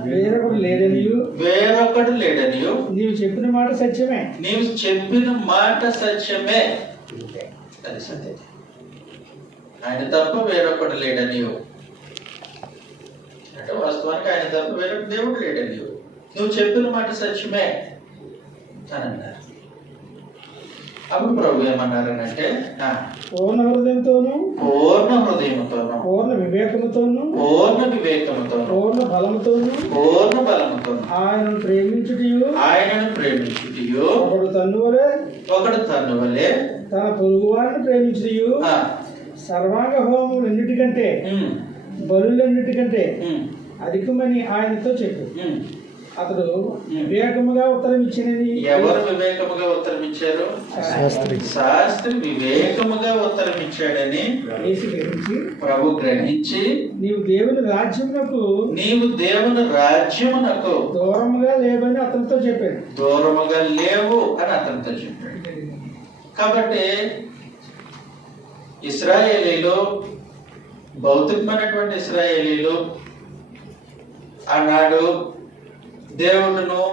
వేరొకడు లేడనియు, నీవు చెప్పిన మాట సత్యమే. అది సత్యం. ఆయన తప్ప వేరొకడు లేడనియు అంటే వాస్తవానికి ఆయన తప్ప వేరొక దేవుడు లేడనియు, నువ్వు చెప్పిన మాట సత్యమే అని అన్నారు. అప్పుడు ప్రభు ఏమన్నారనంటే, పూర్ణ హృదయంతోను, పూర్ణ వివేకముతోను, పూర్ణ బలముతోను ఆయనను ప్రేమించుటయు, ఒకడు తన్నువలే తన పొరుగువారిని ప్రేమించుటయు, సర్వాంగ హోమములన్నిటికంటే బలులన్నిటికంటే అధికమని ఆయనతో చెప్పు. అతడు వివేకముగా ఉత్తరం ఇచ్చినని. ఎవరు వివేకముగా ఉత్తరం ఇచ్చారు? శాస్త్రి వివేకముగా ఉత్తరం ఇచ్చాడని యేసు గ్రహించి, ప్రభు గ్రహించి, నీవు దేవుని రాజ్యమునకు దూరముగా లేవని అతనితో చెప్పాడు. దూరముగా లేవు అని అతనితో చెప్పాడు. కాబట్టి ఇశ్రాయేలీలు, భౌతికమైనటువంటి ఇశ్రాయేలీలు ఆనాడు దేవుడును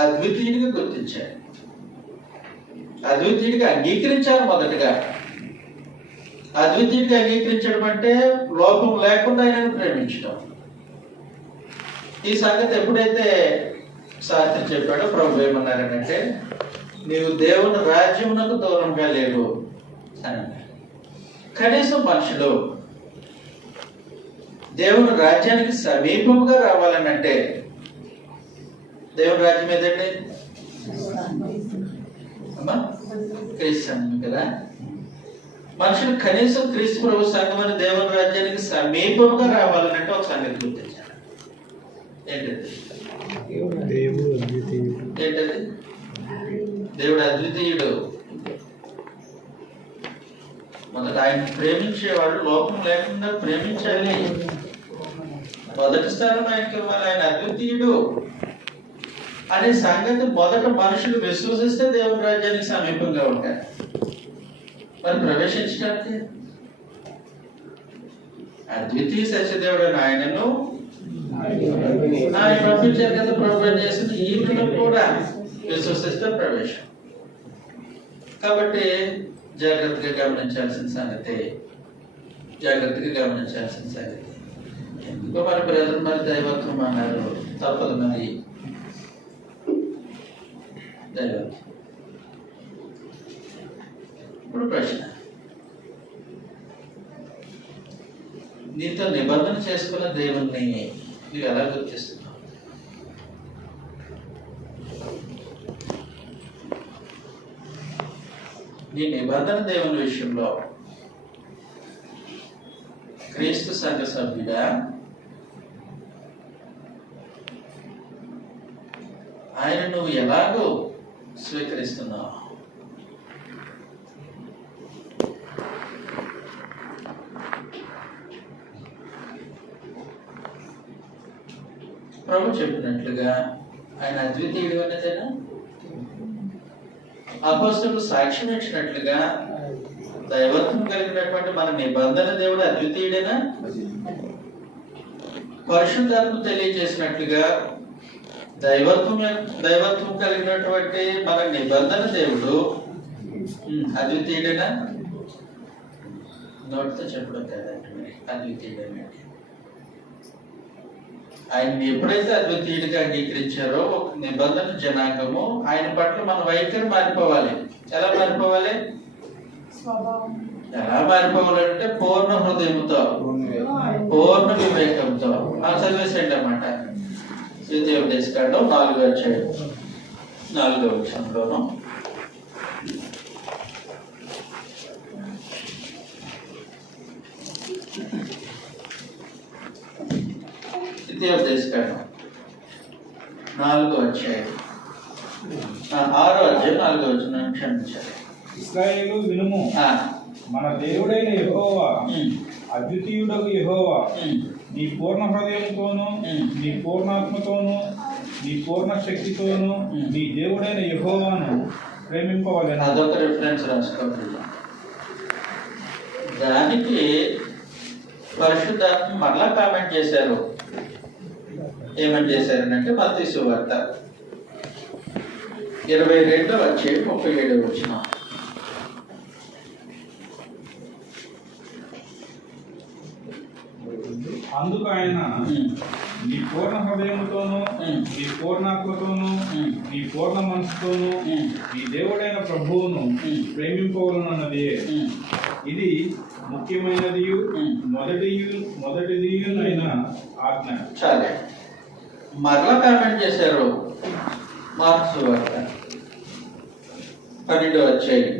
అద్వితీయుడిగా గుర్తించారు, అద్వితీయుడిగా అంగీకరించారు. మొదటగా అద్వితీయుడిగా అంగీకరించడం అంటే లోపం లేకుండా ఆయనను ప్రేమించడం. ఈ సంగతి ఎప్పుడైతే శాస్త్రి చెప్పాడో ప్రభు ఏమన్నారనంటే, నీవు దేవుని రాజ్యమునకు దూరంగా లేవు అని అన్నారు. కనీసం మనుషులు దేవుని రాజ్యానికి సమీపంగా రావాలని అంటే, దేవుని రాజ్యం ఏదండి అమ్మా? క్రీస్తు సంఘం కదా. మనుషులు కనీసం క్రీస్తు ప్రభు సంఘం అని దేవుని రాజ్యానికి సమీపంగా రావాలనంటే ఒక సంగతి గుర్తించాలి. ఏంటది? ఏంటది? దేవుడు అద్వితీయుడు. మొదట ఆయన ప్రేమించేవాడు లోపం లేకుండా ప్రేమించాలి. మొదటి స్థానం ఆయనకి ఇవ్వాలి. ఆయన అద్వితీయుడు అనే సంగతి మొదట మనుషులు విశ్వసిస్తే దేవుని రాజ్యానికి సమీపంగా ఉంటారు. మరి ప్రవేశించడానికి అద్వితీయ సత్యదేవుడు అని ఆయనను ఆయన పంపించారు కదా. ప్రభు చేసిన ఈయనను కూడా విశ్వసిస్తే ప్రవేశం. కాబట్టి జాగ్రత్తగా గమనించాల్సిన సంగతి, ఎందుకో మన ప్రజలు మరి దైవత్వం అన్నారు, తప్పదు మరి దైవత్వం. ఇప్పుడు ప్రశ్న, నీతో నిబంధన చేసుకున్న దేవుణ్ణి నువ్వు ఎలా గుర్తిస్తున్నావు? నీ నిబంధన దేవుని విషయంలో క్రీస్తు సంఘ సభ్యుడా, ఆయన నువ్వు ఎలాగో స్వీకరిస్తున్నావు? ప్రభు చెప్పినట్లుగా ఆయన అద్వితీయుడు అనేదేనా? అపోస్తలులు సాక్ష్యం ఇచ్చినట్లుగా దైవత్వం కలిగినటువంటి మన నిబంధన దేవుడు అద్వితీయుడేనా? పరిశుద్ధాత్మ తెలియజేసినట్లుగా దైవత్వం కలిగినటువంటి మన నిబంధన దేవుడు అద్వితీయుడేనా? నోటితో చెప్పడం కాదండి, అద్వితీయుడేనా? ఆయన్ని ఎప్పుడైతే అద్వితీయుడిగా అంగీకరించారో ఒక నిబంధన జనాంగము ఆయన పట్ల మన వైఖరి మారిపోవాలి. ఎలా మారిపోవాలి? ఎలా మారిపోవాలంటే పూర్ణ హృదయంతో, పూర్ణ వివేకంతో. చదివేసేయండి అన్నమాట. ద్వితీయోపదేశకాండం 4వ అధ్యాయం 4వ వచనంలోను ద్వితీయోపదేశకాండం 4వ అధ్యాయం 6వ అధ్యాయం 4వ వచనం క్షమించాలి. ఇశ్రాయేలు వినుము, మన దేవుడైన యెహోవా అద్వితీయుడగు యెహోవా నీ పూర్ణ హృదయంతోను, నీ పూర్ణాత్మతోను, నీ పూర్ణ శక్తితోను నీ దేవుడైన యెహోవాను ప్రేమింపవలెను. అదొక రిఫరెన్స్ రాసుకోండి. దానికి పరిశుద్ధాత్మ మరలా కామెంట్ చేశారు. ఏమని చేశారనంటే మత్తయి సువార్త 22వ అధ్యాయం 37వ వచనం. అందుకు ఆయన నీ పూర్ణ హృదయముతోను, నీ పూర్ణాత్మతోను, నీ పూర్ణ మనసుతోను నీ దేవుడైన ప్రభువును ప్రేమింపవలనన్నది ఇది ముఖ్యమైనది మొదటిదియునైన ఆజ్ఞ. చాలే. మరలా కామెంట్ చేశారు మార్కు సువార్త 12వ అధ్యాయం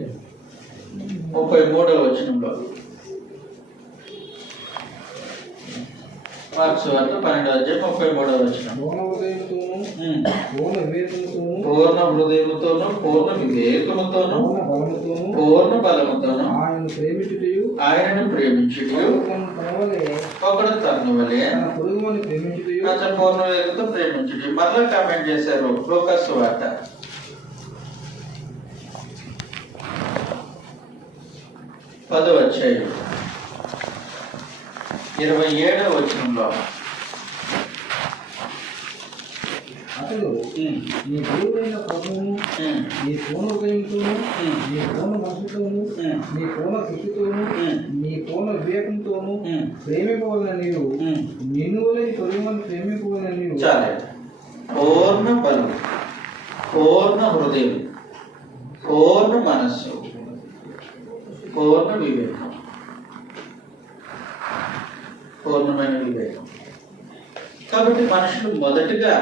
33వ వచనంలో. మార్కు సువార్త 12వ అధ్యాయం 33వ వచనం. పూర్ణ వివేకముతోను పూర్ణ హృదయముతోను పూర్ణ వివేకముతోను పూర్ణ బలముతోను పూర్ణ బలముతోను ఆయనను ప్రేమించుటయు ఆయనను ప్రేమించుటయు ఒకడు తన్ను వలె తన పొరుగువాని ప్రేమించుటయు అతను పూర్ణ వివేకంతో ప్రేమించుటయు. మరలా కామెంట్ చేశారు లూకా సువార్త 10వ అధ్యాయం 27వ వచనంలో అతడు నీ దేవుడైన ప్రభువును నీ పూర్ణ హృదయంతోను నీ పూర్ణ మనసుతోను నీ పూర్ణ శక్తితోను నీ పూర్ణ వివేకంతోను ప్రేమింపవలన నీవు నిన్ను వలె నీ పొరుగువాని ప్రేమింపవలన నీవు. చాలే. పూర్ణ బలం, పూర్ణ హృదయం, పూర్ణ మనస్సు, పూర్ణ వివేకం, పూర్ణమైన వివేకం. కాబట్టి మనుషులు మొదటగా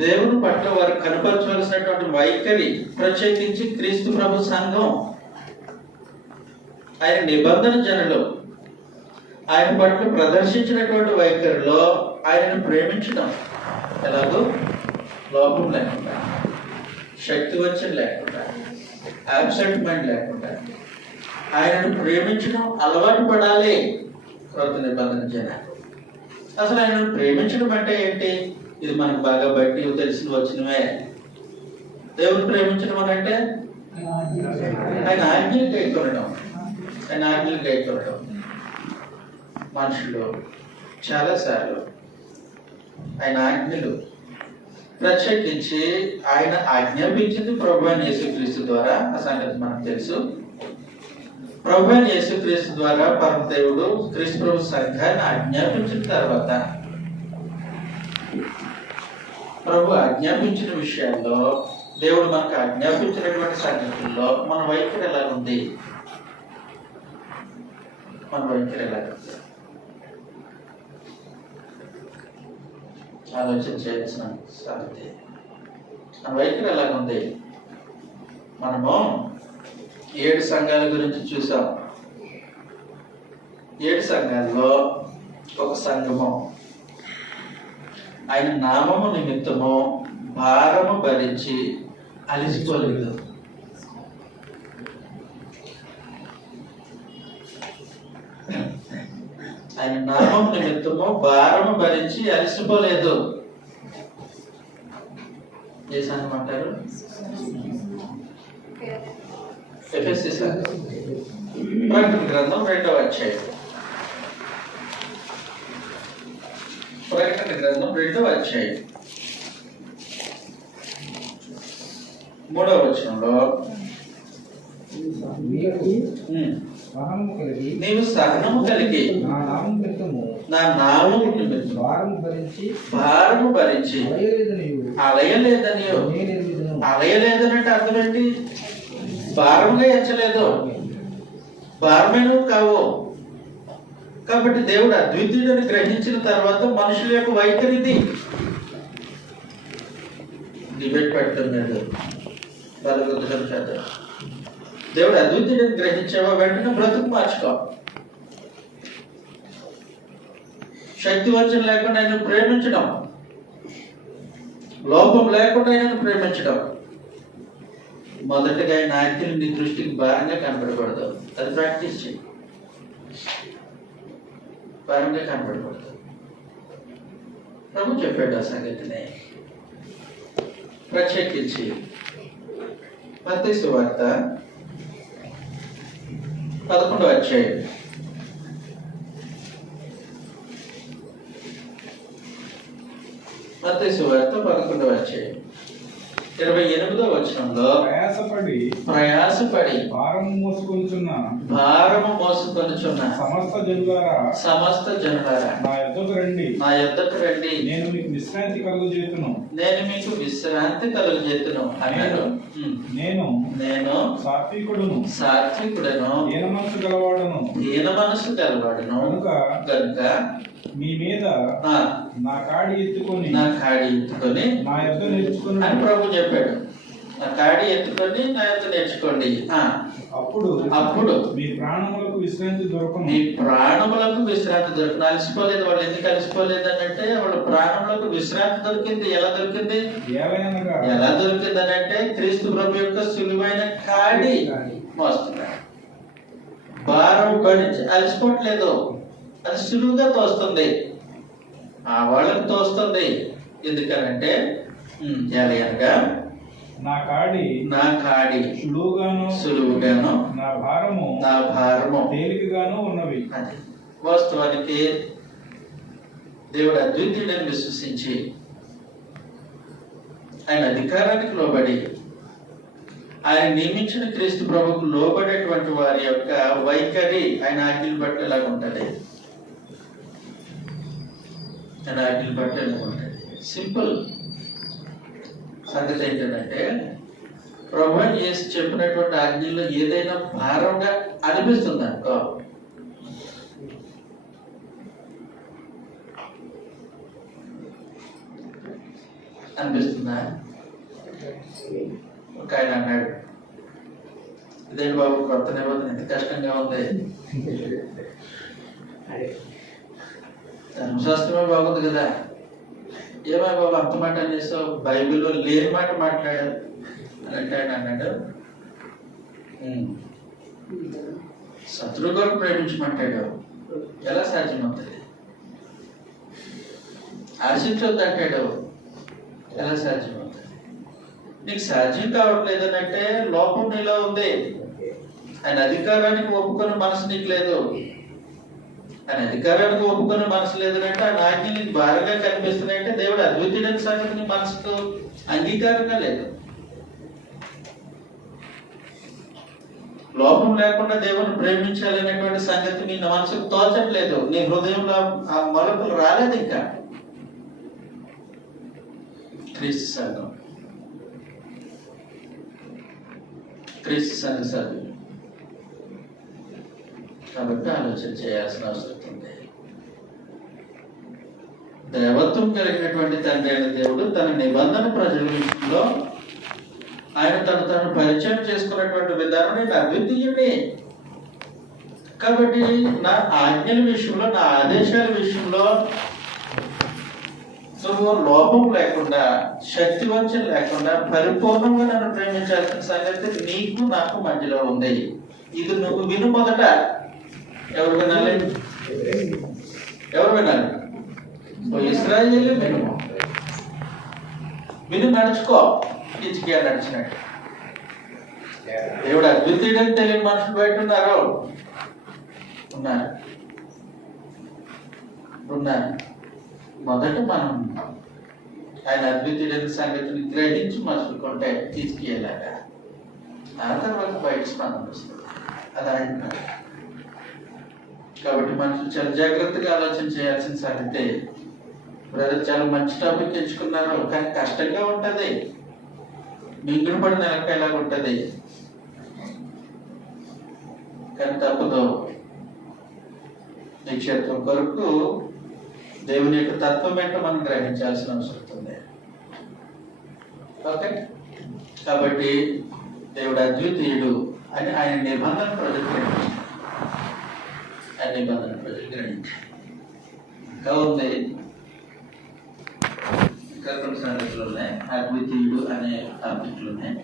దేవుని పట్ల వారు కనపరచవలసినటువంటి వైఖరి, ప్రత్యేకించి క్రీస్తు ప్రభు సంఘం, ఆయన నిబంధన జనులు ఆయన పట్ల ప్రదర్శించినటువంటి వైఖరిలో ఆయనను ప్రేమించడం ఎలాగో లోపం లేకుండా, శక్తి వంచన లేకుండా, అబ్సెంట్ మైండ్ లేకుండా ఆయనను ప్రేమించడం అలవాటు పడాలి కొత్త నిబంధన జనాలు. అసలు ఆయనను ప్రేమించడం అంటే ఏంటి? ఇది మనకు బాగా బట్టి తెలిసిన వచ్చినవే. దేవుని ప్రేమించడం అని అంటే ఆయన ఆజ్ఞలు గైకొనడం, ఆయన ఆజ్ఞలు గైకొనడం. మనుషులు చాలాసార్లు ఆయన ఆజ్ఞలు, ప్రత్యేకించి ఆయన ఆజ్ఞాపించింది ప్రభు అయిన యేసుక్రీస్తు ద్వారా, ఆ సంగతి మనకు తెలుసు. ప్రభు అయిన యేసుక్రీస్తు ద్వారా పరమదేవుడు క్రీస్తు ప్రభు సంఘాన్ని ఆజ్ఞాపించిన తర్వాత ప్రభు ఆజ్ఞాపించిన విషయాల్లో, దేవుడు మనకు ఆజ్ఞాపించినటువంటి సంగతుల్లో మన వైఖరి ఎలా ఉంది? మన వైఖరి ఎలా ఉంది? ఆలోచన చేయాల్సిన సంగతి. మన వైఖరి ఎలాగుంది? మనము 7 సంఘాల గురించి చూసాం. 7 సంఘాల్లో ఒక సంఘము ఆయన నామము నిమిత్తము భారము భరించి అలిసిపోలేదు. ఆయన నామం నిమిత్తము భారము భరించి అలిసిపోలేదు. ఏ సంఘం అంటారు? ఎఫెసీ సంఘం. ప్రకటన గ్రంథం 2వ అధ్యాయం. ప్రకటన గ్రంథం 2వ అధ్యాయం 3వ వచనంలో నీవు సహనము కలిగి నా నామం నిమిత్తము భారము భరించి అలయలేదనంటే అర్థం ఏంటి? భారముగా ఎంచలేదు, భారమైన కావు. కాబట్టి దేవుడు అద్వితీయుడని గ్రహించిన తర్వాత మనుషుల యొక్క వైఖరిది. డిబేట్ పెట్టడం లేదు, బలగొద్దడం కదా. దేవుడు అద్వితీయుడని గ్రహించావా, వెంటనే బ్రతుకు మార్చుకో. శక్తి వంచన లేకుండా ఆయన ప్రేమించడం, లోపం లేకుండా ఆయన ప్రేమించడం. మొదటగా ఆయన ఆజ్ఞలు నీ దృష్టికి భారంగా కనబడకూడదు. అది ప్రాక్టీస్ చేయి. భారంగా కనబడకూడదు. ప్రభు చెప్పాడు ఆ సంగతిని. ప్రత్యేకించి మత్తయి సువార్త 11వ అధ్యాయం మత్తయి సువార్త 11వ అధ్యాయం 28వ వచనంలో ప్రయాసపడి భారము మోసుకొనుచున్న సమస్త జనులారా నా యొద్దకు రండి, నేను మీకు విశ్రాంతి కలుగజేతును అన్నాడు. నేను సాత్వికుడును దీన మనసు గలవాడును కనుక మీ మీద నా కాడి ఎత్తుకొని నా యొద్ద నేర్చుకుని అని ప్రభు చెప్పాడు. ఆ కాడి ఎత్తుకొని నా యొక్క నేర్చుకోండి. అప్పుడు మీ ప్రాణములకు విశ్రాంతి దొరకను. మీ ప్రాణములకు విశ్రాంతి దొరకను. అలసిపోలేదు వాళ్ళు. ఎందుకు అలసిపోలేదు అని అంటే వాళ్ళ ప్రాణములకు విశ్రాంతి దొరికింది. ఎలా దొరికింది? ఎలా దొరికింది అని అంటే క్రీస్తు ప్రభు యొక్క సులువైన కాడి మోస్తున్నారు. భారం గడిచి అలసిపోవట్లేదు, అది సులువుగా తోస్తుంది. ఆ వాళ్ళకి తోస్తుంది. ఎందుకనంటే అనగా నా కాడి సులువుగాను నా భారము తేలికగాను ఉన్నవి. అది వాస్తవానికి దేవుడు అద్వితీయుడని విశ్వసించి ఆయన అధికారానికి లోబడి ఆయన నియమించిన క్రీస్తు ప్రభువుకు లోబడేటువంటి వారి యొక్క వైఖరి ఆయన ఆజ్ఞలు బట్టి ఎలాగ ఉంటుంది. ఆయన ఆజ్ఞలు బట్టి ఎలాగ ఉంటుంది. సింపుల్ సంగతి ఏంటంటే ప్రభు చేసి చెప్పినటువంటి ఆజ్ఞల్లో ఏదైనా భారంగా అనిపిస్తుంది అనుకో, అనిపిస్తుందా? ఒక ఆయన అన్నాడు, ఇదేంటి బాబు కొత్త నిబంధన ఎంత కష్టంగా ఉంది, ధర్మశాస్త్రమే బాగుంది కదా, ఏమో బాబు అంత మాట అనేసావు, బైబిల్లో లేని మాట మాట్లాడాడు అని అంటే ఆయన అన్నాడు, శత్రువు కొరకు ప్రేమించమంటాడు, ఎలా సాధ్యమవుతుంది? ఆశించొద్దు అంటాడు, ఎలా సాధ్యమవుతుంది? నీకు సాధ్యం కావట్లేదు అని అంటే లోపం నీలో ఉంది. ఆయన అధికారానికి ఒప్పుకొని మనసు నీకు లేదు. ఆయన అధికారానికి ఒప్పుకొని మనసు లేదంటే ఆ ఆజ్ఞ నీకు భారంగా కనిపిస్తున్నాయంటే దేవుడు అద్వితీయుడైన సంగతి నీ మనసుకు అంగీకారంగా లేదు. లోపం లేకుండా దేవుని ప్రేమించాలనేటువంటి సంగతి నీ మనసుకు తోచట్లేదు. నీ హృదయంలో ఆ మొలకలు రాలేదు. ఇంకా క్రీస్తు సంఘం, క్రీస్తు సంఘ సభ్యులు కాబట్టి ఆలోచన చేయాల్సిన అవసరం ఉంది. దేవత్వం కలిగినటువంటి తండ్రి అయిన దేవుడు తన నిబంధన ప్రజల విషయంలో ఆయన తను పరిచయం చేసుకున్నటువంటి విధానం నేను అద్వితీయుడే. కాబట్టి నా ఆజ్ఞల విషయంలో, నా ఆదేశాల విషయంలో నువ్వు లోపం లేకుండా, శక్తి వంచన లేకుండా పరిపూర్ణంగా నన్ను ప్రేమించాల్సిన సంగతి నీకు నాకు మధ్యలో ఉంది. ఇది నువ్వు విను. మొదట ఎవరు వినాలి? ఎవరు వినాలి? ఇశ్రాయేలు విను. విని నడుచుకో. హిజ్కియా నడిచినట్టు. దేవుడు అద్వితీయుడని తెలియని మనుషులు బయట ఉన్నారు. మొదట మనం ఆయన అద్వితీయుడైన సంగతిని గ్రహించి మసులుకుంటే హిజ్కియాలాగా ఆ తర్వాత బయట స్పందన వస్తుంది. అది ఆయన. కాబట్టి మనుషులు చాలా జాగ్రత్తగా ఆలోచన చేయాల్సిన సంగతి. బ్రదర్ చాలా మంచి టాపిక్ ఎంచుకున్నారు, కానీ కష్టంగా ఉంటుంది. మింగుడు పడిన నెలకాయలాగా ఉంటుంది, కానీ తప్పదు. నిక్షేత్రం కొరకు దేవుని యొక్క తత్వం ఏంటో మనం గ్రహించాల్సిన అవసరం ఉంది. ఓకే, కాబట్టి దేవుడు అద్వితీయుడు అని ఆయన నిబంధన ప్రజలు గ్రహించారు. ఆయన నిబంధన ప్రజలు గ్రహించారు. ఇంకా ఉంది, ఇంకా కొన్ని సంగతులు ఉన్నాయి. అద్వితీయుడు అనే టాపిక్లు ఉన్నాయి.